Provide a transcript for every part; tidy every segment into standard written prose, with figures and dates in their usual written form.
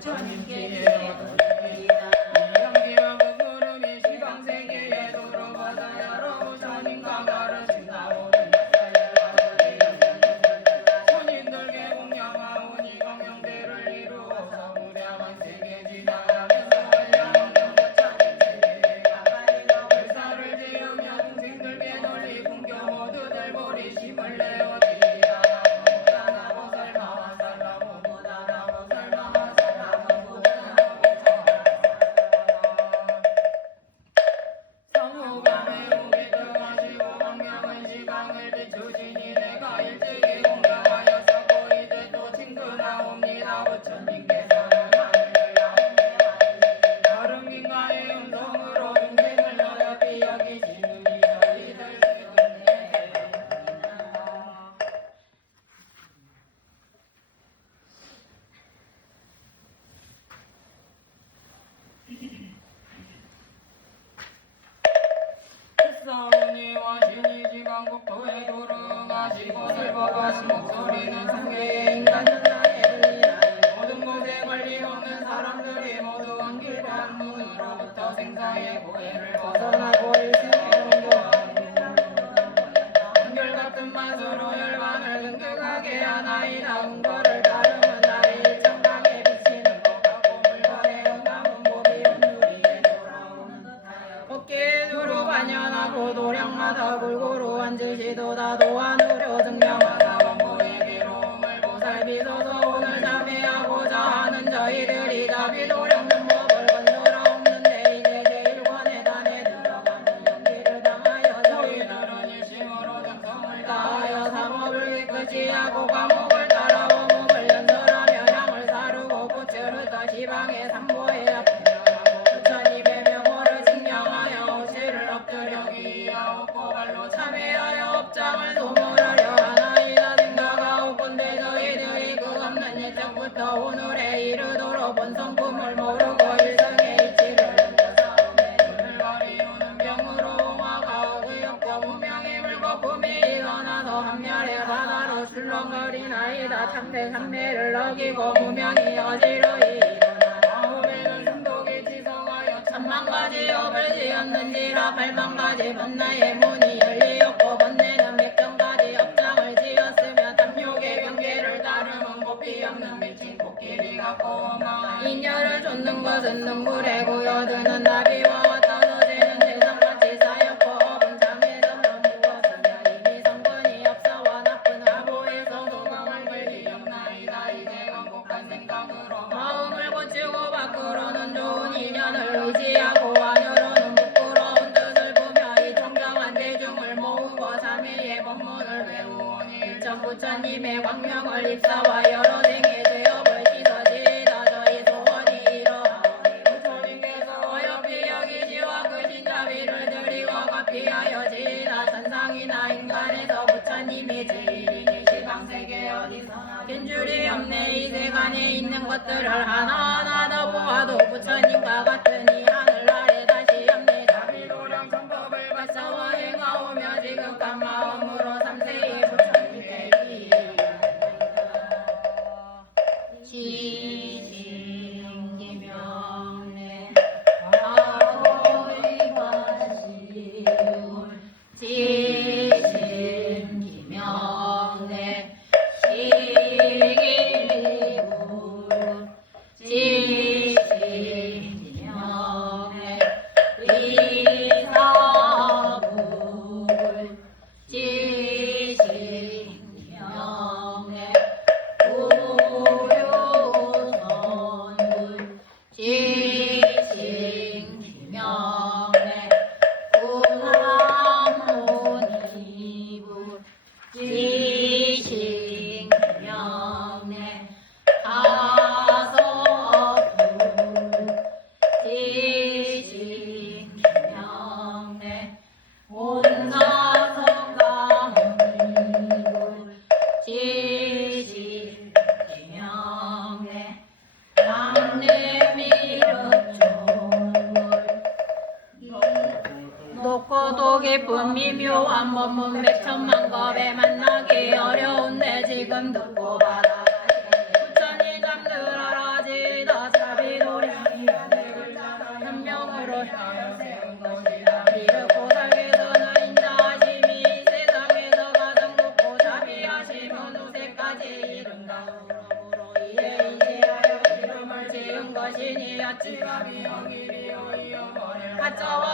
부처님께 드립니다. 영기와 구름이 시방세계에 도로바다야로 부처님과 가르친다오. 손님들께 공양하오니 공영대를 이루어서 무량한 세계 지나가면서 양없는 부처님께 불사를 지으며 동생들께 널리 공겨 모두들 보리심을 내어드리라. 나무 살마와 살라무 보다 나무 살마와 살라무 보다 성우감에 오게 등하시고 광명은 시방을 비추시니 내가 일찍이 공경하였었고 이제 또 친근하옵니다. 부처님께서는 하늘을 나옵니다. 다른 민가의 음성으로 동생을 어렵게 여기시느니 저희들 사오니와 신이 지방국토에 도름하시고 들보가신 목소리는 성계의 인간은 나에 들리라. 모든 곳에 권리 없는 사람들이 모두 원길반 문으로부터 생사의 고해를 벗어나고 일생의 공부하고 한결같은 맛으로 열반을 등등하게 하나이다. 운거를 따르면 달이 정강에 비치는 것 같고 물건에 응답은 보기 온누리에 돌아오는 듯하여 어깨에 두루 반연하고 도량마다 골고루 앉으시도다. 도안으려 등명하다 원고의 괴로움을 보살피도도 오늘 참회하고자 하는 저희들이다. 비도량는 법을 건너라 없는데 이제 제1관에 단에 들어가는 연기를 당하여 저희들은 일심으로 정성을 다하여 사법을 깨끗이 하고 과목을 따라 원목을 연설하며 향을 사르고 꽃을 흩어 지방에 삼보에 앞에하고 부처님의 명호를 증명하여 오시를 엎드려 귀하옵고 발로 참회하여 업장을 도모하려 하나이다. 생각하옵건대 저희들이 그 없는 예정부터 오늘에 이르도록 본성 꿈을 모르고 일생의 이치를 넘겨사오매 눈을 가리우는 병으로 화가 의욕과 무명의 물거품이 일어나서 한멸의 하나로 출렁거리나이다. 참된 참매를 어기고 무명이 어지러이 일어나 마음에는 중독이 지성하여 천만가지 업을 지었는지라. 팔만가지 번뇌의 문이 열리었고 번뇌는 백정가지 업장을 지었으며 탐욕의 경계를 따르면 고피 없는 미친 코끼리 같고 엉망한 인연을 쫓는 것은 눈물에 고여드는 나비와 떨어지는 세상같이 쌓였고 업은 장에서는 무엇이며 이미 성분이 없어와 나쁜 하보에서 도망을 걸리었나이다. 이제 완곡한 생각으로 마음을 고치고 밖으로는 좋은 인연을 의지하고 안으로는 부끄러운 뜻을 보며 이 청정한 대중을 모으고 삼위의 법문을 외우오니 일천 부처님의 광명을 입사와 여러 생의 죄업을 씻어지이다. 저희 소원이 이러하오니 부처님께서 어여삐 여기지와 그 신자비를 드리고 가피하여 지이다. 천상이나 인간에서 부처님이 제일이니 시방세계 어디서나 빈줄이 없네. 이 세간에 있는 것들을 하나하나 더 보아도 부처님과 같으니 하늘 아래 다시 없니다. 비도량 성법을 발사와 행하오며 지극한 마음으로 삼세의 부처님께 지신기명내 아로이 과시울 지신기명내 시기불 지신기명내 의사불 지신기명내 우효선불 지신기명내 구남문이불 지신기명내 다소불 지신기명내 온사성강불 지신기명내 남내미륵종불 높고 도 깊은 미묘한 법문 백천만 겁에 만나기 어려운데 지금 듣고 받아가시니 부처님 잠들어라 지다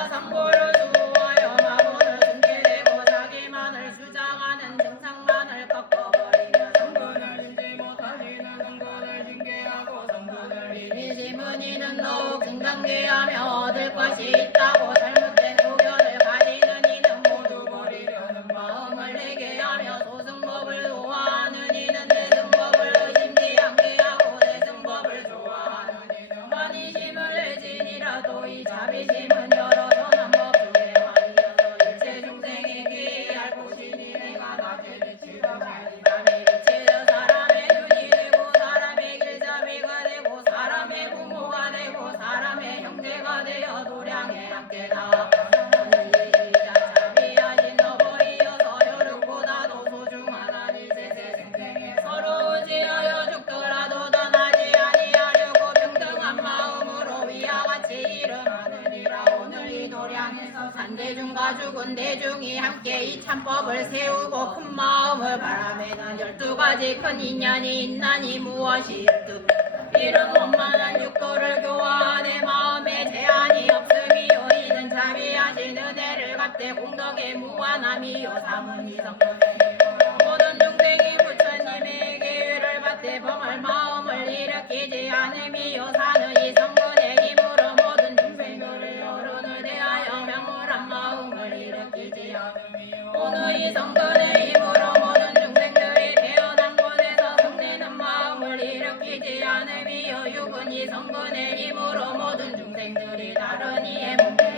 상고를 두어하여 마음을 등게되고 자기만을 주장하는 증상만을 꺾어버리며 성분을 징계 못하지는 성분을 징계하고 성분을 이기심은 이는 더욱 증강계하며 얻을 것이 있다고 잘못된 소견을 가지는 이는 모두 버리려는 마음을 내게 하며 소승법을 좋아하는 이는 내승법을 의심지않게 하고 내승법을 좋아하는 이는 환희심을 내지니라도 이 자비심은 여러 선한 법 중에 환이어서 일체 중생에게 알 곳이니 내가 낮에 비치고 사람의 빛이여 사람의 눈이 되고 사람의 길잡이가 되고 사람의 부모가 되고 사람의 형제가 되어 도량에 함께 다 자비하신 너버리여서 혈육보다도 소중하다니 세세생생에 서로 의지하여 죽더라도 떠나지 아니하려고 평등한 마음으로 위와 같이 이름하느니라. 오늘 이 도량에서 산대중과 죽은 대중이 함께 이 참법을 세우고 큰 마음을 바라매는 12가지 큰 인연이 있나니 무엇이 뜻 이런 원만한 육도를 교화하네 마음에 제한이 없음이요 이는 자비하신 은혜를 갚되 공덕의 무한함이요 삼은 이성권의 모든 중생이 부처님의 계율을 받되 범할 마음을 일으키지 않음이요 사는 이성권의 힘으로 모든 중생들의 어른을 대하여 명물한 마음을 일으키지 않음이요 오늘 이성권의 힘으로 모든 중생들이 태어난 곳에서 성내는 마음을 일으키지 않음이요 육은 이성권의 힘으로 모든 중생들이 다른 이의 몸에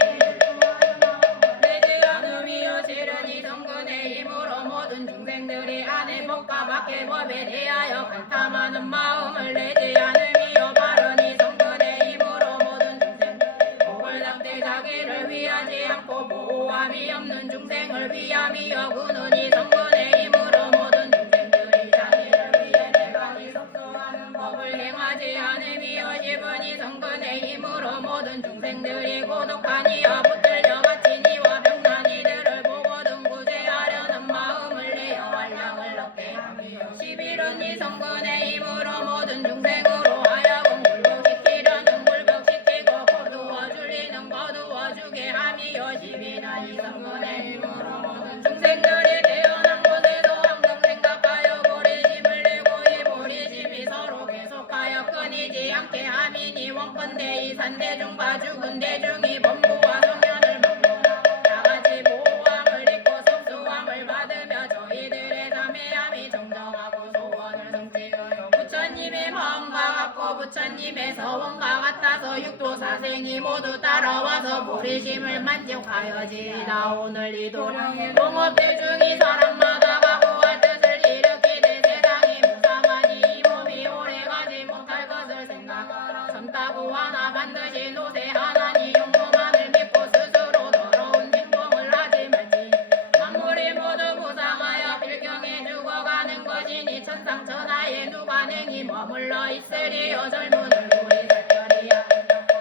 내지 않음이요 실은 이성권의 힘으로 모든 중생들이 안의 법과 밖의 법에 대하여 간탐하는 마음을 내지 않음이요 바른 이성권의 힘으로 모든 중생들이 복을 당대 자기를 위하지 않고 보호함이 없는 중생을 위함이요 그는 이성권의 힘으로 모든 중생들이 자기를 위해 내가 이성소하는 법을 행하지 않음이요 십은 이성권의 힘으로 모든 중생들이 고독하니여 붙들려 갇히니와 병난 이들을 보거든 구제하려는 마음을 내어 활량을 얻게 하며 11은 이성권의 힘으로 모든 중생으로 하여금 굴복시키려는 굴복시키고 거두어 줄이는 거두어 주게 하며 12는 이성권의 힘으로 모든 중생들이 태어난 곳에도 항상 생각하여 보리심을 내고 이 보리심이 서로 계속하여 끊이지 않게 함이니 원컨대 이 산대중과 죽은 대중이 범부와 성현을 먹고 다같이 보호함을 입고 성수함을 받으며 저희들의 담회함이 정정하고 소원을 성취하여 부처님의 마음과 같고 부처님의 서원과 같아서 육도사생이 모두 따라와서 보리심을 만족하여지이다. 오늘 이 도량의 동업대중이 사람마다 각오할 뜻을 일으키되 세상이 무상하니 이 몸이 오래가지 못할 것을 생각하라. 선다고 하나 반드시 노세하나니 용모만을 믿고 스스로 더러운 행동을 하지 말지. 만물이 모두 무상하여 빌경에 죽어가는 것이니 천상천하에 누가 능히 머물러 있으리요. 젊은 얼굴이 살결이야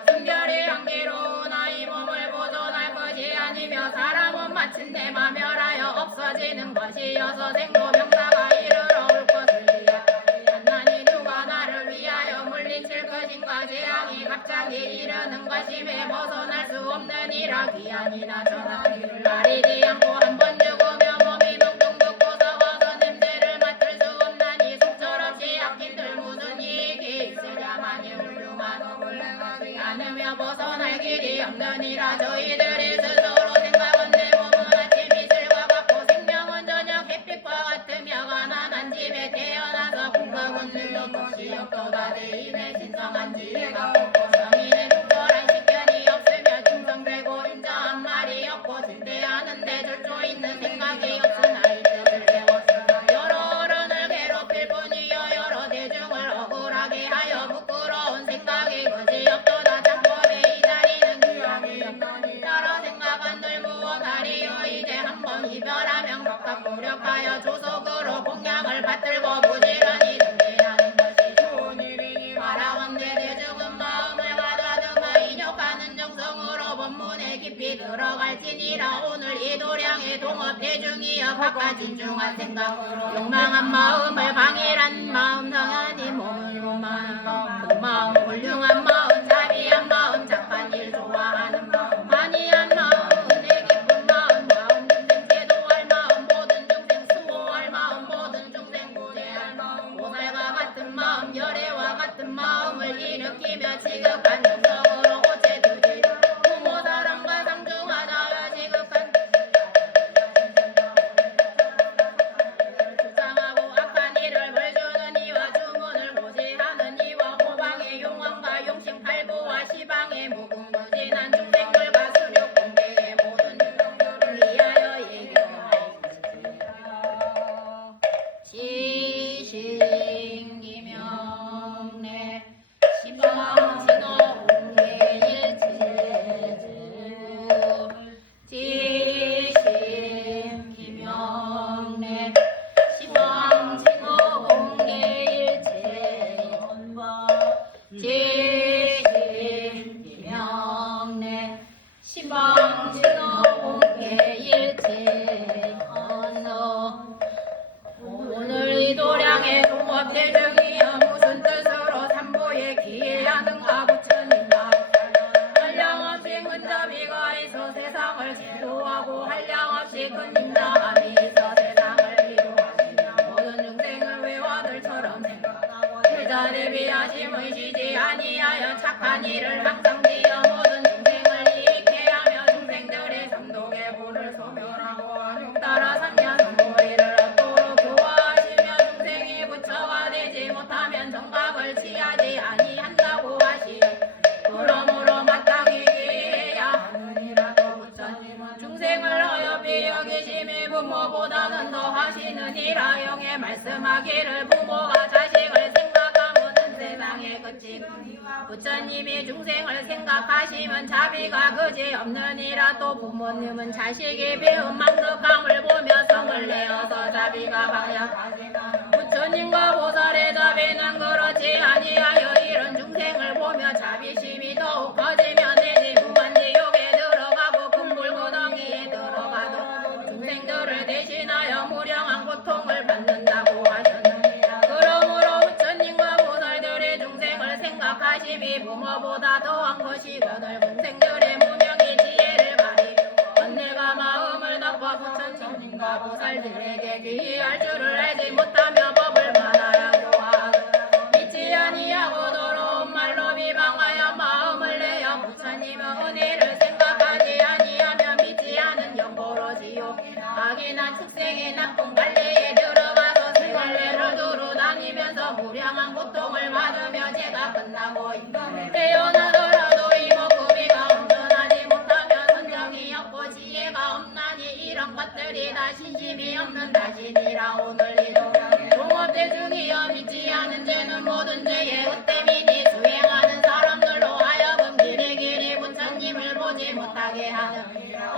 순결이 향기로운 이 몸을 보존할 것이 아니며 사람은 마침내 마멸하여 없어지는 것이어서 생로병사가 이르러 올 것을 기약하니 누가 나를 위하여 물리칠 것인가. 재앙이 갑자기 이르는 것임에 벗어날 수 없느니라. 귀하니나 전하기를 가리지 않고 한 번 죽으며 몸이 뭉뚱 붓고서 와서 냄새를 맡을 수 없나니 속절없이 악기들 묻은 이익이 있으랴마니 훌륭한 업을 행하지 않으며 벗어날 길이 없느니라. 저희들이 스스로 생각은 내 몸은 아침 이슬과 같고 생명은 저녁 햇빛과 같으며 가난한 집에 태어나서 궁극은 늙은 것이 없도다. 대인의 신성한 지혜가 없고 성인의 특별한 식견이 없으며 중성되고 인자한 말이 없고 질대하는데 절조 있는 생각이 없으나 이 뜻을 배웠으나 여러 어른을 괴롭힐 뿐이요 여러 대중을 억울하게 하여 부끄러운 생각이 그지 없도다. 참법의 이 자리는 귀함이 없나니 여러 생각한들 무엇하리요. 이제 한번 이별하면 각각 노력하여 조속으로 공양을 받들고 부지런히 준비하는 것이 좋은 일이니 바라원대 대중은 마음을 가다듬어 인욕하는 정성으로 법문에 깊이 들어갈지니라. 오늘 이 도량의 동업 대중이여 각각 진중한 생각으로 욕망한 마음을 방일한 마음 성하니 몸을 오만한 마음 그 마음 훌륭한 마음 자비한 마음 착한 일 좋아하는 마음 만이한 마음 신호 공개일체 언어 오늘 이 도량의 종업대중이여 무슨 뜻으로 삼보에 기하는가 부처님과 한량없이 근자비가 있어 세상을 지도하고 한량없이 근임자함이 있어 세상을 이루하시며 모든 중생을 외화들처럼 생각하고 제자 대비하심을 쉬지 아니하여 착한 일을 항상 지어 모든 중생을 이익해 하며 중생들의 삼독의 불을 소멸하고 따라 삼년성보리를 얻도록 교화하시며 중생이 부처가 되지 못하면 정각을 취하지 아니한다고 하시니 그러므로 마땅히 기해야 하느니라도 부처님은 중생을 어여삐 여기심이 부모보다는 더 하시느니라 영에 말씀하기를 부모가 자식을 생각하면 세상에 그치 부처님이 중생을 생각하시면 자비가 그지없느니라 또 부모님은 자식이 배운 망덕함을 보며 성을 내어서 자비가 방향하시나 부처님과 보살의 자비는 그렇지 아니하여 이런 중생을 보며 자비심이 더욱 커지며 내지 무한지옥에 들어가고 금불구덩이에 들어가도 중생들을 대신하여 무량한 고통을 받는다고 하셨느니라 그러므로 부처님과 보살들의 중생을 생각하심이 부모보다 더한 것이거늘 중생들의 무명의 지혜를 가리고 언ner과 마음을 덮어 부처님과 보살들에게 귀의할 줄을 알지 못하며 법을 만하여 교화하고 믿지 아니하고 더러운 말로 비방하여 마음을 내어 부처님의 은혜를 생각하지 아니하며 믿지 않은 영고로 지옥 악이나 축생의 나쁜 관례에 들어가서 세관례를 두루 다니면서 무량한 고통을 받으며 죄가 끝나고 태어나더라도 이목구비가 온전하지 못하면 선정이 없고 지혜가 없나니 이런 것들이 다 신심이 없는 자신이라 오늘 이도 종업대중이여 믿지 않은 죄는 모든 죄의 헛됨이니 주행하는 사람들로 하여금 길이 부처님을 보지 못하게 하는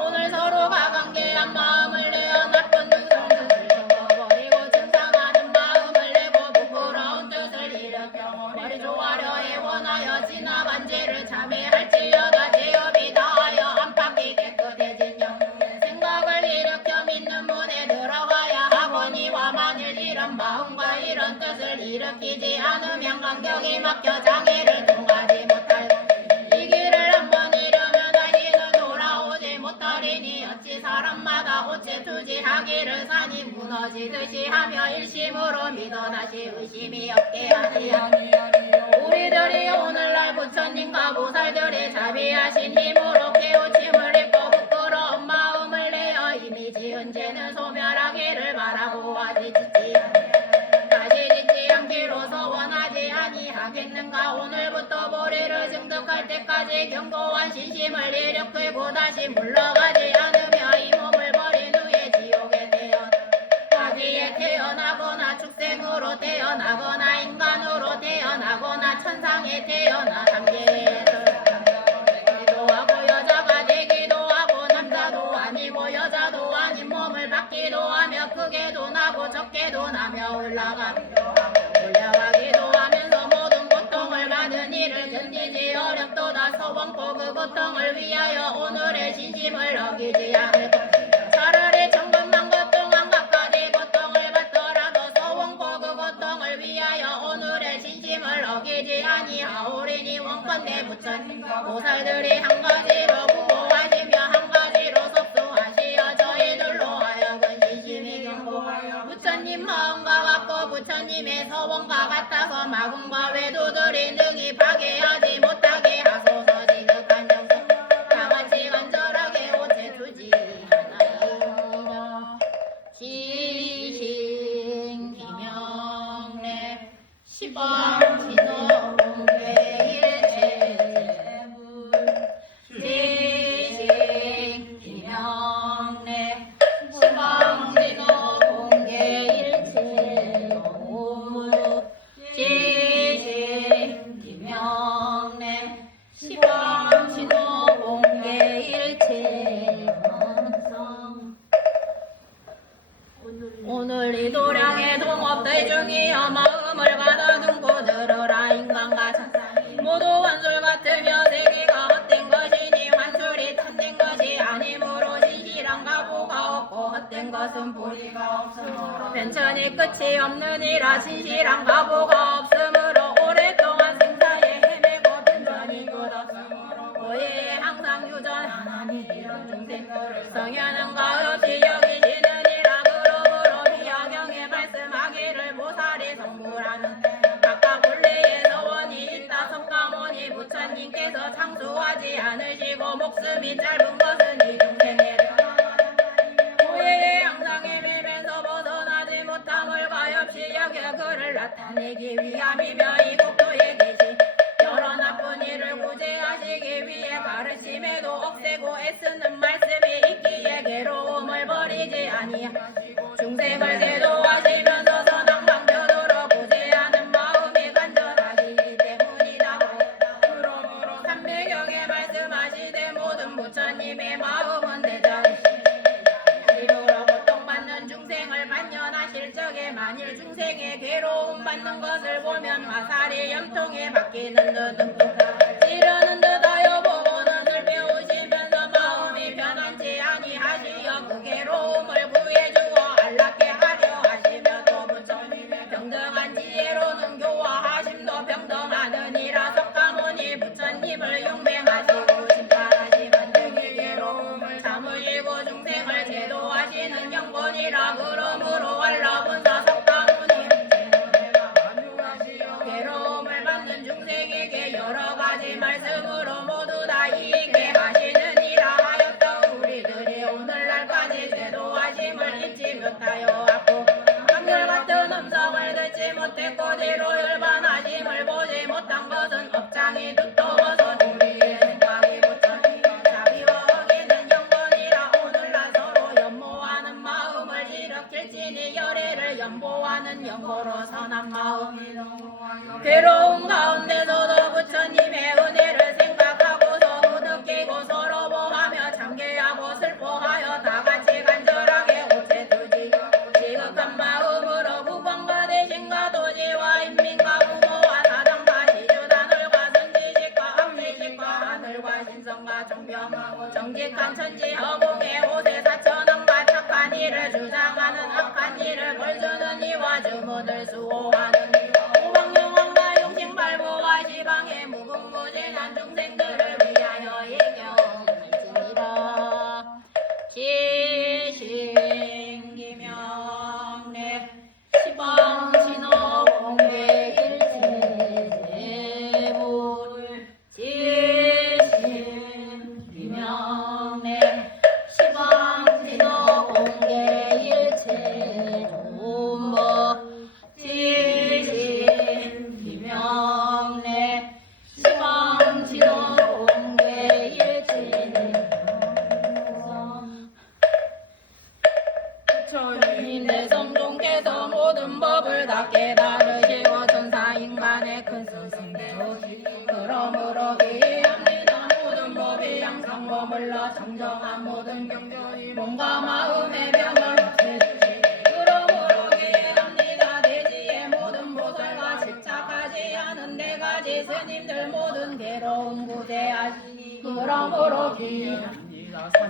오늘 서로가 관계한 마음을 내어 나쁜 능성뜻을 죽어버리고 증상하는 마음을 내고 부끄러운 뜻을 일으켜 머리 조아려 애원하여 지나간 죄를 참회할지어다 죄업이 다하여 안팎이 깨끗해진 영웅의 생각을 일으켜 믿는 문에 들어가야 하거니와 만일 이런 마음과 이런 뜻을 일으키지 않으면 간격이 막혀 장애를 통하지 못할 이 길을 한번 잃으면 다시는 돌아오지 못하리니 어찌 사람마다 어째 투지하기를 산이 무너지듯이 하며 일심으로 믿어 다시 의심이 없게 하지 우리들이 오늘날 부처님과 보살들의 자비하신 힘으로 깨우침을 입고 부끄러운 마음을 내어 이미 지은 죄는 소멸하기를 바라고 하지 짓지 않기로서 원하지 아니하겠는가 오늘부터 보리를 증득할 때까지 견고한 신심을 일으키고 다시 물러가지 않으며 이 몸을 버린 후에 지옥에 자비에 태어나거나 축생으로 태어나거나 인간으로 태어나거나 천상에 태어나 삼계에 들어가기도 하고 여자가 되기도 하고 남자도 아니고 여자도 아닌 몸을 받기도 하며 크게도 나고 적게도 나며 올라가기도 하면서 모든 고통을 받은 이를 견디지 어렵도다 서원고 그 고통을 위하여 오늘의 진심을 어기지 않을 것이다 차라리 천번만 고통한 갖가지 고통을 받더라도 서원고 그 고통을 위하여 오늘의 진심을 어기지 아니하오리니 원컨대 부처님과 보살들이 한 가지로 부모하시며 한 가지로 속수하시어 저희들로 하여금 진심이 견고하여 부처님 마음과 같고 부처님의 서원과 같아서 마음과 외도들이 능히 파괴하지 못하게 하소서 지극한 정성 다같이 간절하게 오체 주지 하나이다 지신 기명래 시방 신호 공개일체 지신 기명래 시방 신호 공개일체 지신 못된 것은 보리가 없으므로 변천이 끝이 없느니라 진실한 가보가 없으므로 오랫동안 생사에 헤매고 변천이 끝없으므로 고해에 항상 유전하나니 이런 중생들을 성현은가 없이 여기시느니라 그러므로 비야경에 말씀하기를 보살이 성불하는 각각 본래의 서원이 있다 석가모니 부처님께서 창수하지 않으시고 목숨이 짧은 것은 이 중생의 고해의 항상에 매면서 벗어나지 못함을 가엾이 여겨 그를 나타내기 위함이며 이 국토에 계시 여러 나쁜 일을 구제하시기 위해 가르침에도 억세고 애쓰는 말씀이 있기에 괴로움을 버리지 아니하시고 중생을 대도하시면서 선악방편으로 구제하는 마음이 간절하시기 때문이다. 그러므로 삼매경에 말씀하시되 모든 부처님의 마음은 대자이시므로 고통받는 중생을 만연하실 적에 만일 중생의 괴로움 받는 것을 보면 화살이 염통에 박히는 듯 찌르는 듯하여 보고는 슬퍼오시면서 마음이 편안치 아니하시어 그 괴로움을 구해주어 안락게 하려 하시며 또 부처님의 평등한 지혜로는 교화하심도 평등하느니라 석가모니 부처님을 용맹하시고 신발하시는 등의 괴로움을 참으시고 중생을 제도하시는 영본이라 그러므로 알라본사 석가모니 괴로움을 받는 중생에게 여러 가지 말씀으로 모두 다 이익게 하시느니라 하였던 우리들이 오늘날까지 제도하심을 잊지 못하여 왔고 한결같은 음성을 듣지 못했고 뒤로 열반하심을 보지 못한 것은 업장이 두터워서 우리의 생각이 부처님 자비와 어기는 영본이라 오늘날 서로 연모하는 마음을 일으킬지니 열애를 연보하는 영고로 선한 마음이 괴로운 가운데서도 부처님의 은혜를 생각하고서 흐느끼고 서로 보하며 참괴하고 슬퍼하여 다같이 간절하게 옥새두지 지극한 마음으로 구본과 대신과 도지와 인민과 부모와 사장과 지주단을과 선지식과 합리식과 하늘과 신성과 정병하고 정직한 천지 허공의 오대 사천왕과 착한 일을 주장하는 악한 일을 벌주는 이와 주문을 수호하는 오방영왕과 용신발부와 지방의 무궁무진한 중생들을 위하여 예경했습니다. 시신기명례 시방신호 공개일체불 시신기명례 시방신호 공개일체불 시신기명례 시방신호 공개일체불 부처님 대성종께서 모든 법을 다 깨달으시고 천사인간의 큰 스승 되오시니 그러므로 기합니다. 모든 법이 항상 머물러 정정한 모든 경전이 몸과 마음의 병을 없애주시니 그러므로 기합니다. 대지의 모든 보살과 집착하지 않은 네 가지 스님들 모든 괴로움 구제하시니 그러므로 기합니다.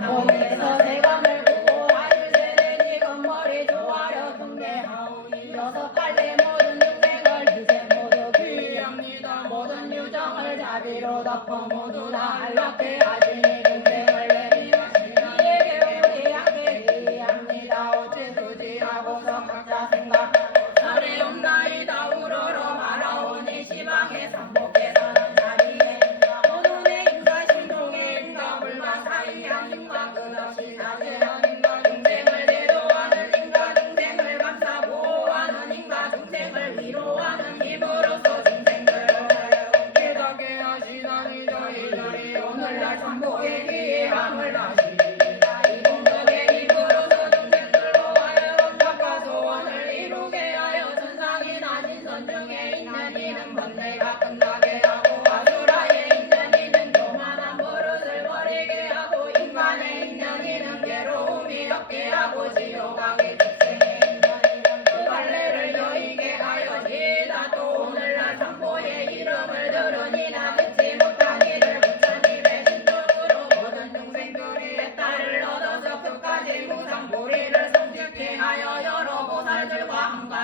몸에서 대감을 구호하실 때는 지금 머리 조아려 등대하오니 여섯 갈래 모든 중생을 이제 모두 귀합니다. 모든 유정을 자비로 덮어 모두 다 안락해 하시니 중생을 내리하시니 이에게 우리 함께 귀합니다. 어찌 수지하고서 각자 생각 어려움나이다 우러러 말하오니 시방에 삼복해서는 자리에 모둠의 인과 신동의 인과 불과 사이한 인과 끝없이 자제한 인과 중생을 대도하는 인과 중생을 감싸 보호하는 인과 중생을 위로하는 힘으로써 중생들을 깨닫게 하시다니 저희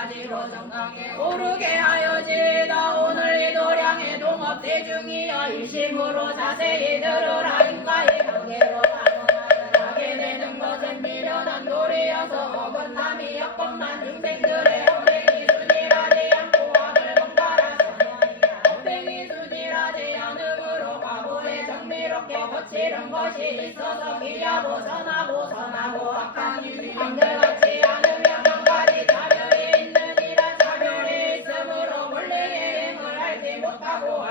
가지로 정강에 오르게 하여지이다. 오늘 이 도량의 동업 대중이여 일심으로 자세히 들으라. 인가의 관계로 하게 되는 것은 미련한 도리여서 어긋남이 없건만 중생들의 헛행이 순일하지 않고 악을 번갈아 헛행이 순일하지 않으므로 과거에 정미롭게 거칠은 것이 있어서 기하고 선하고 악한 일이 한결같이 않으며 한 가지 차별이 있느니라. 차별이 있으므로 원래의 행을 알지 못하므로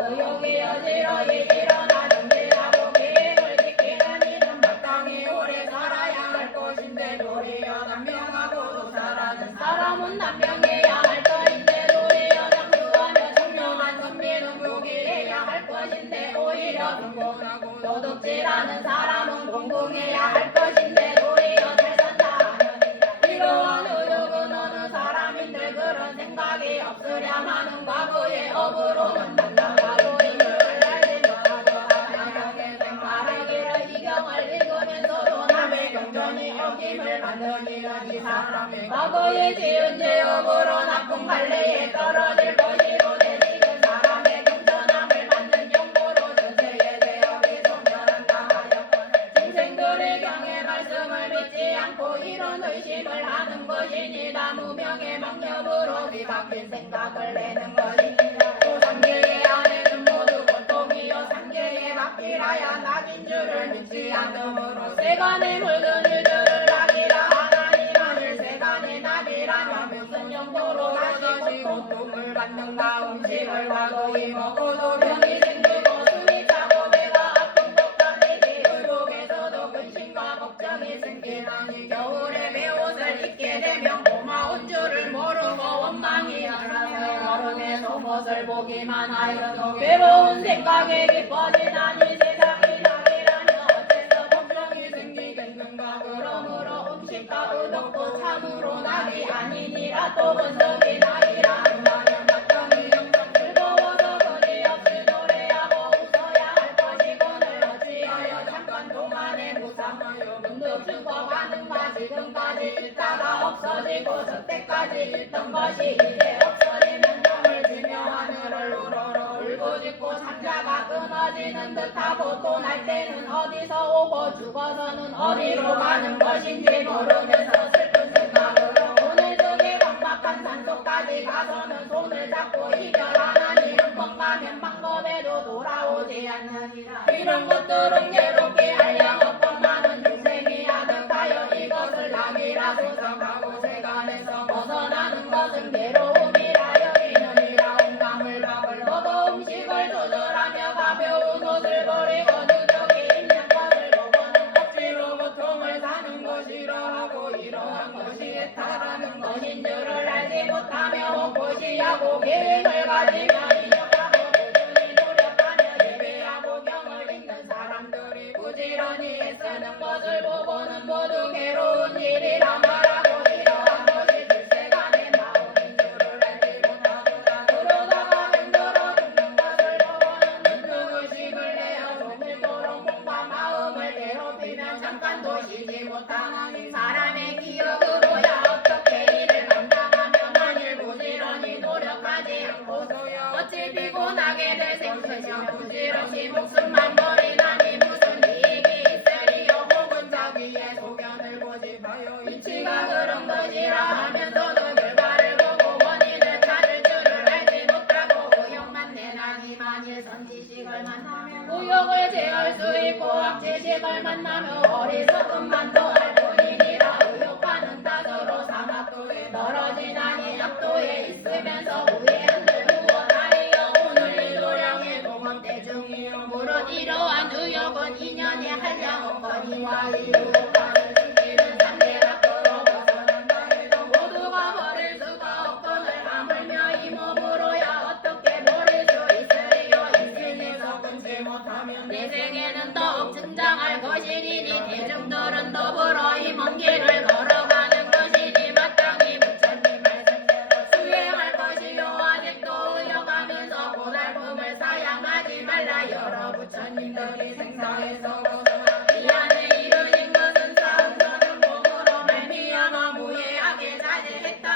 의욕이 어지러이 일어나 정진하고 계획을 지키는 이는 마땅히 오래 살아야 할 것인데 도리어 단명하고도 살아는 사람은 단명해야 할 터인데 도리어 장수하며 청명한 선비는 교기해야 할 것인데 오히려 성공하고 도둑질하는 사람은 공공해야 할 것인데 도리어 잘 산다 하느니라. 이러한 의욕은 어느 사람인들 그런 생각이 없으랴마는 과거의 업으로는 만나가도 이를 알지 못하고 당장의 생활하기를 이경을 읽으면서도 남의 경전이 어김을 만들기는 이 사람의 과거에 지은 죄업으로 나쁜 갈래에 떨어질 것이로 되지은 사람의 경전함을 받는 용도로 전세의 죄업이 소멸한다 하였거늘 중생들의 경의 말씀을 믿지 않고 이런 의심을 하는 것이니라. 무명의 망념으로 뒤바뀐 생각을 내는 것이니라. 또 상계의 안에는 모두 고통이요 상계의 바뀌라야 낙인 줄을 믿지 않으므로 세간의 물든 일들을 낙이라 하나니 만일 세간의 낙이라면 무슨 용도로 다시 고통을 받는가. 음식을 과거히 먹고도 병이 생기고 숨이 차고 배가 아픈 것과 되지 의욕에서도 근심과 걱정이 생기나니 겨울에 배옷을 입게 되면 고마운 줄을 모르고 원망이 하나서 여름에 속옷을 보기만 하여도 괴로운 생각에 기뻐지나니 세상이 낙이라며 어째서 걱정이 생기겠는가. 그러므로 음식과 의독도 참으로 낙이 아니니라. 또 원석이 낙이라 한다면 낙정이 영상 즐거워서 거지없이 노래하고 웃어야 할 것이거늘 어찌하여 잠깐 동안에 무상하여 문득 죽어가는가. 지금까지 있다가 없어지고 저때까지 있던 것이 이제 없어지면 잠을 지며 하늘을 우러러 울고짖고 상자가 끊어지는 듯하고 또 날 때는 어디서 오고 죽어서는 어디로 가는 것인지 모르면서 슬픈 생각으로 오늘 저기 광박한 산속까지 가서는 손을 잡고 이별하나니 한 번 가면 방법에도 돌아오지 않느니라. 이런 것들은 괴롭게 하려 없건만은 중생이 아득하여 이것을 남이라고 생각하고 세간에서 벗어나는 것은 괴로움이라 여기느니라. 온감을 밥을 먹어 음식을 조절하며 가벼운 옷을 버리고 누적이 있는 것을 보고는 억지로 고통을 사는 것이라 하고 이러한 것이 애타라는 것인 줄을 알지 못하며 혹고시하고 계획을 가지며 인력하고 꾸준히 노력하며 예배하고 경을 읽는 사람들이 부지런히 애쓰는 것을 보고는 모두 괴로운 일이라 말하고 이러한 것이 출세간의 마음인 줄을 알지 못하고자 그러다가 힘들어 죽는 것을 보고는 문득 의심을 내어 종일토록 몸과 마음을 괴롭히면 잠깐도 쉬지 못하나니 사람의 기억으로야 어떻게 일을 감당하며 만일 부지런히 노력하지 않고서야 어찌 피곤하게 될 생각이며 부지런히 목숨만 버리나니 무슨 이익이 있으리요. 혹은 자기의 소견을 고집하여 이치가 그런 것이라 하면서도 결과를 보고 원인을 찾을 줄을 알지 못하고 의욕만 내나니 만일 선지식을 만나면 의욕을 제할 수 있고 악지식을 만나면 어리석음만 더할 뿐이니라. 의욕하는 탓으로 사막도에 떨어지나니 악도에 있으면서 후회한들 무엇하리요. 오늘 이 도량의 동업 대중이요 무릇 이러한 의욕은 인연에 한량 없거니와 이 유혹하는 승기는 상대 밖으로 벗어난다 해도 모두가 버릴 수가 없거늘 하물며 이 몸으로야 어떻게 버릴 수 있으리요. 인생에서 끊지 못하면 내 생에는 더욱 증장할 것이니 대중들은 더불어 이 먼 길을 걸어가는 것이니 마땅히 부처님 말씀대로 수행할 것이요. 아직도 의욕하면서 고달픔을 사양하지 말라. 여러 부처님들이 생사에서 고생하기 안에 이르신 것은 사응서는 공으로 말미암아 무예하게 자제했다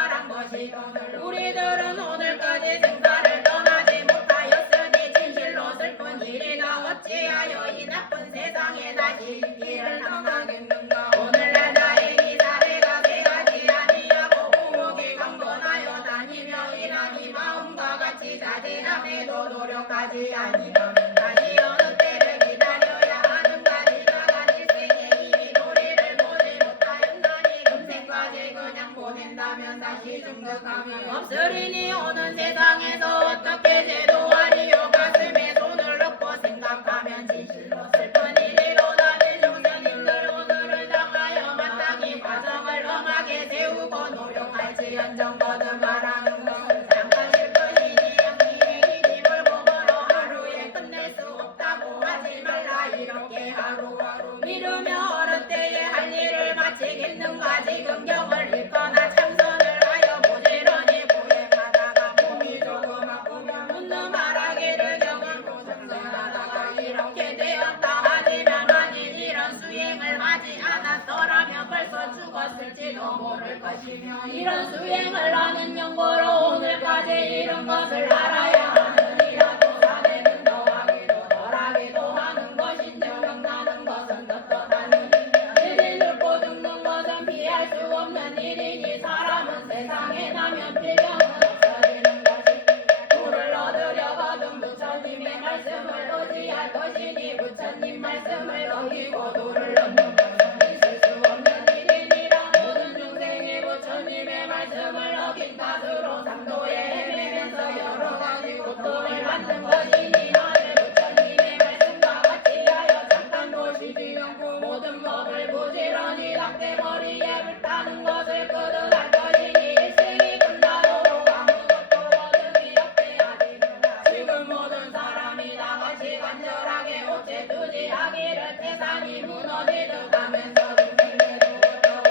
중득하며 없으리니 오는 세상에서 어떻게 제도하리요 가슴에 손을 넣고 생각하면 진실로 슬픈 일이로다 대종자님들 오늘을 당하여 마땅히 과정을 엄하게 세우고 노력할지언정 거듭말하는 것은 잠깐 슬픈이니 양심의 기집을 고으로 하루에 끝낼 수 없다고 하지 말라 이렇게 하루하루 미루며 어느 때에 할 일을 마치겠는가 지금 경을 읽거나 참선을 하여 부지런히 고행하다가 몸이 조금 아프면 묻는 말하기를 경을 고정전하다가 이렇게 되었다 하지만 만일 이런 수행을 하지 않았더라면 벌써 죽었을지도 모를 것이며 이런 수행을 하는 연고로 오늘까지 이런 것을 알아야 하느니라도 자네는 더하기도 덜하기도 하는 것인즉 명나는 것은 떳떳하니 일이 늙고 죽는 것은 피할 수 없는 일이니 사람은 세상에 나면 필경은 없어지는 것이니 물을 얻으려 거듭 부처님의 말씀을 의지할 것이니 부처님 말씀을 어기고 돌을 얻는 것은 있을 수 없는 일이니라 모든 중생이 부처님의 말씀을 어긴 탓으로 삼도에 헤매면서 여러 가지 고통을 받는 것이니 나를 부처님의 말씀과 같이 하여 잠깐 보시지 않고 모든 법을 부지런히 닥대머리에 불타는 것을 끊어갈 것이니 일생이 끝나도록 아무것도 얻음이 없게 하리라 지금 모든 사람이 다같이 간절하게 옷에 투지하기를 태산이 무너지듯 하면서 등등해도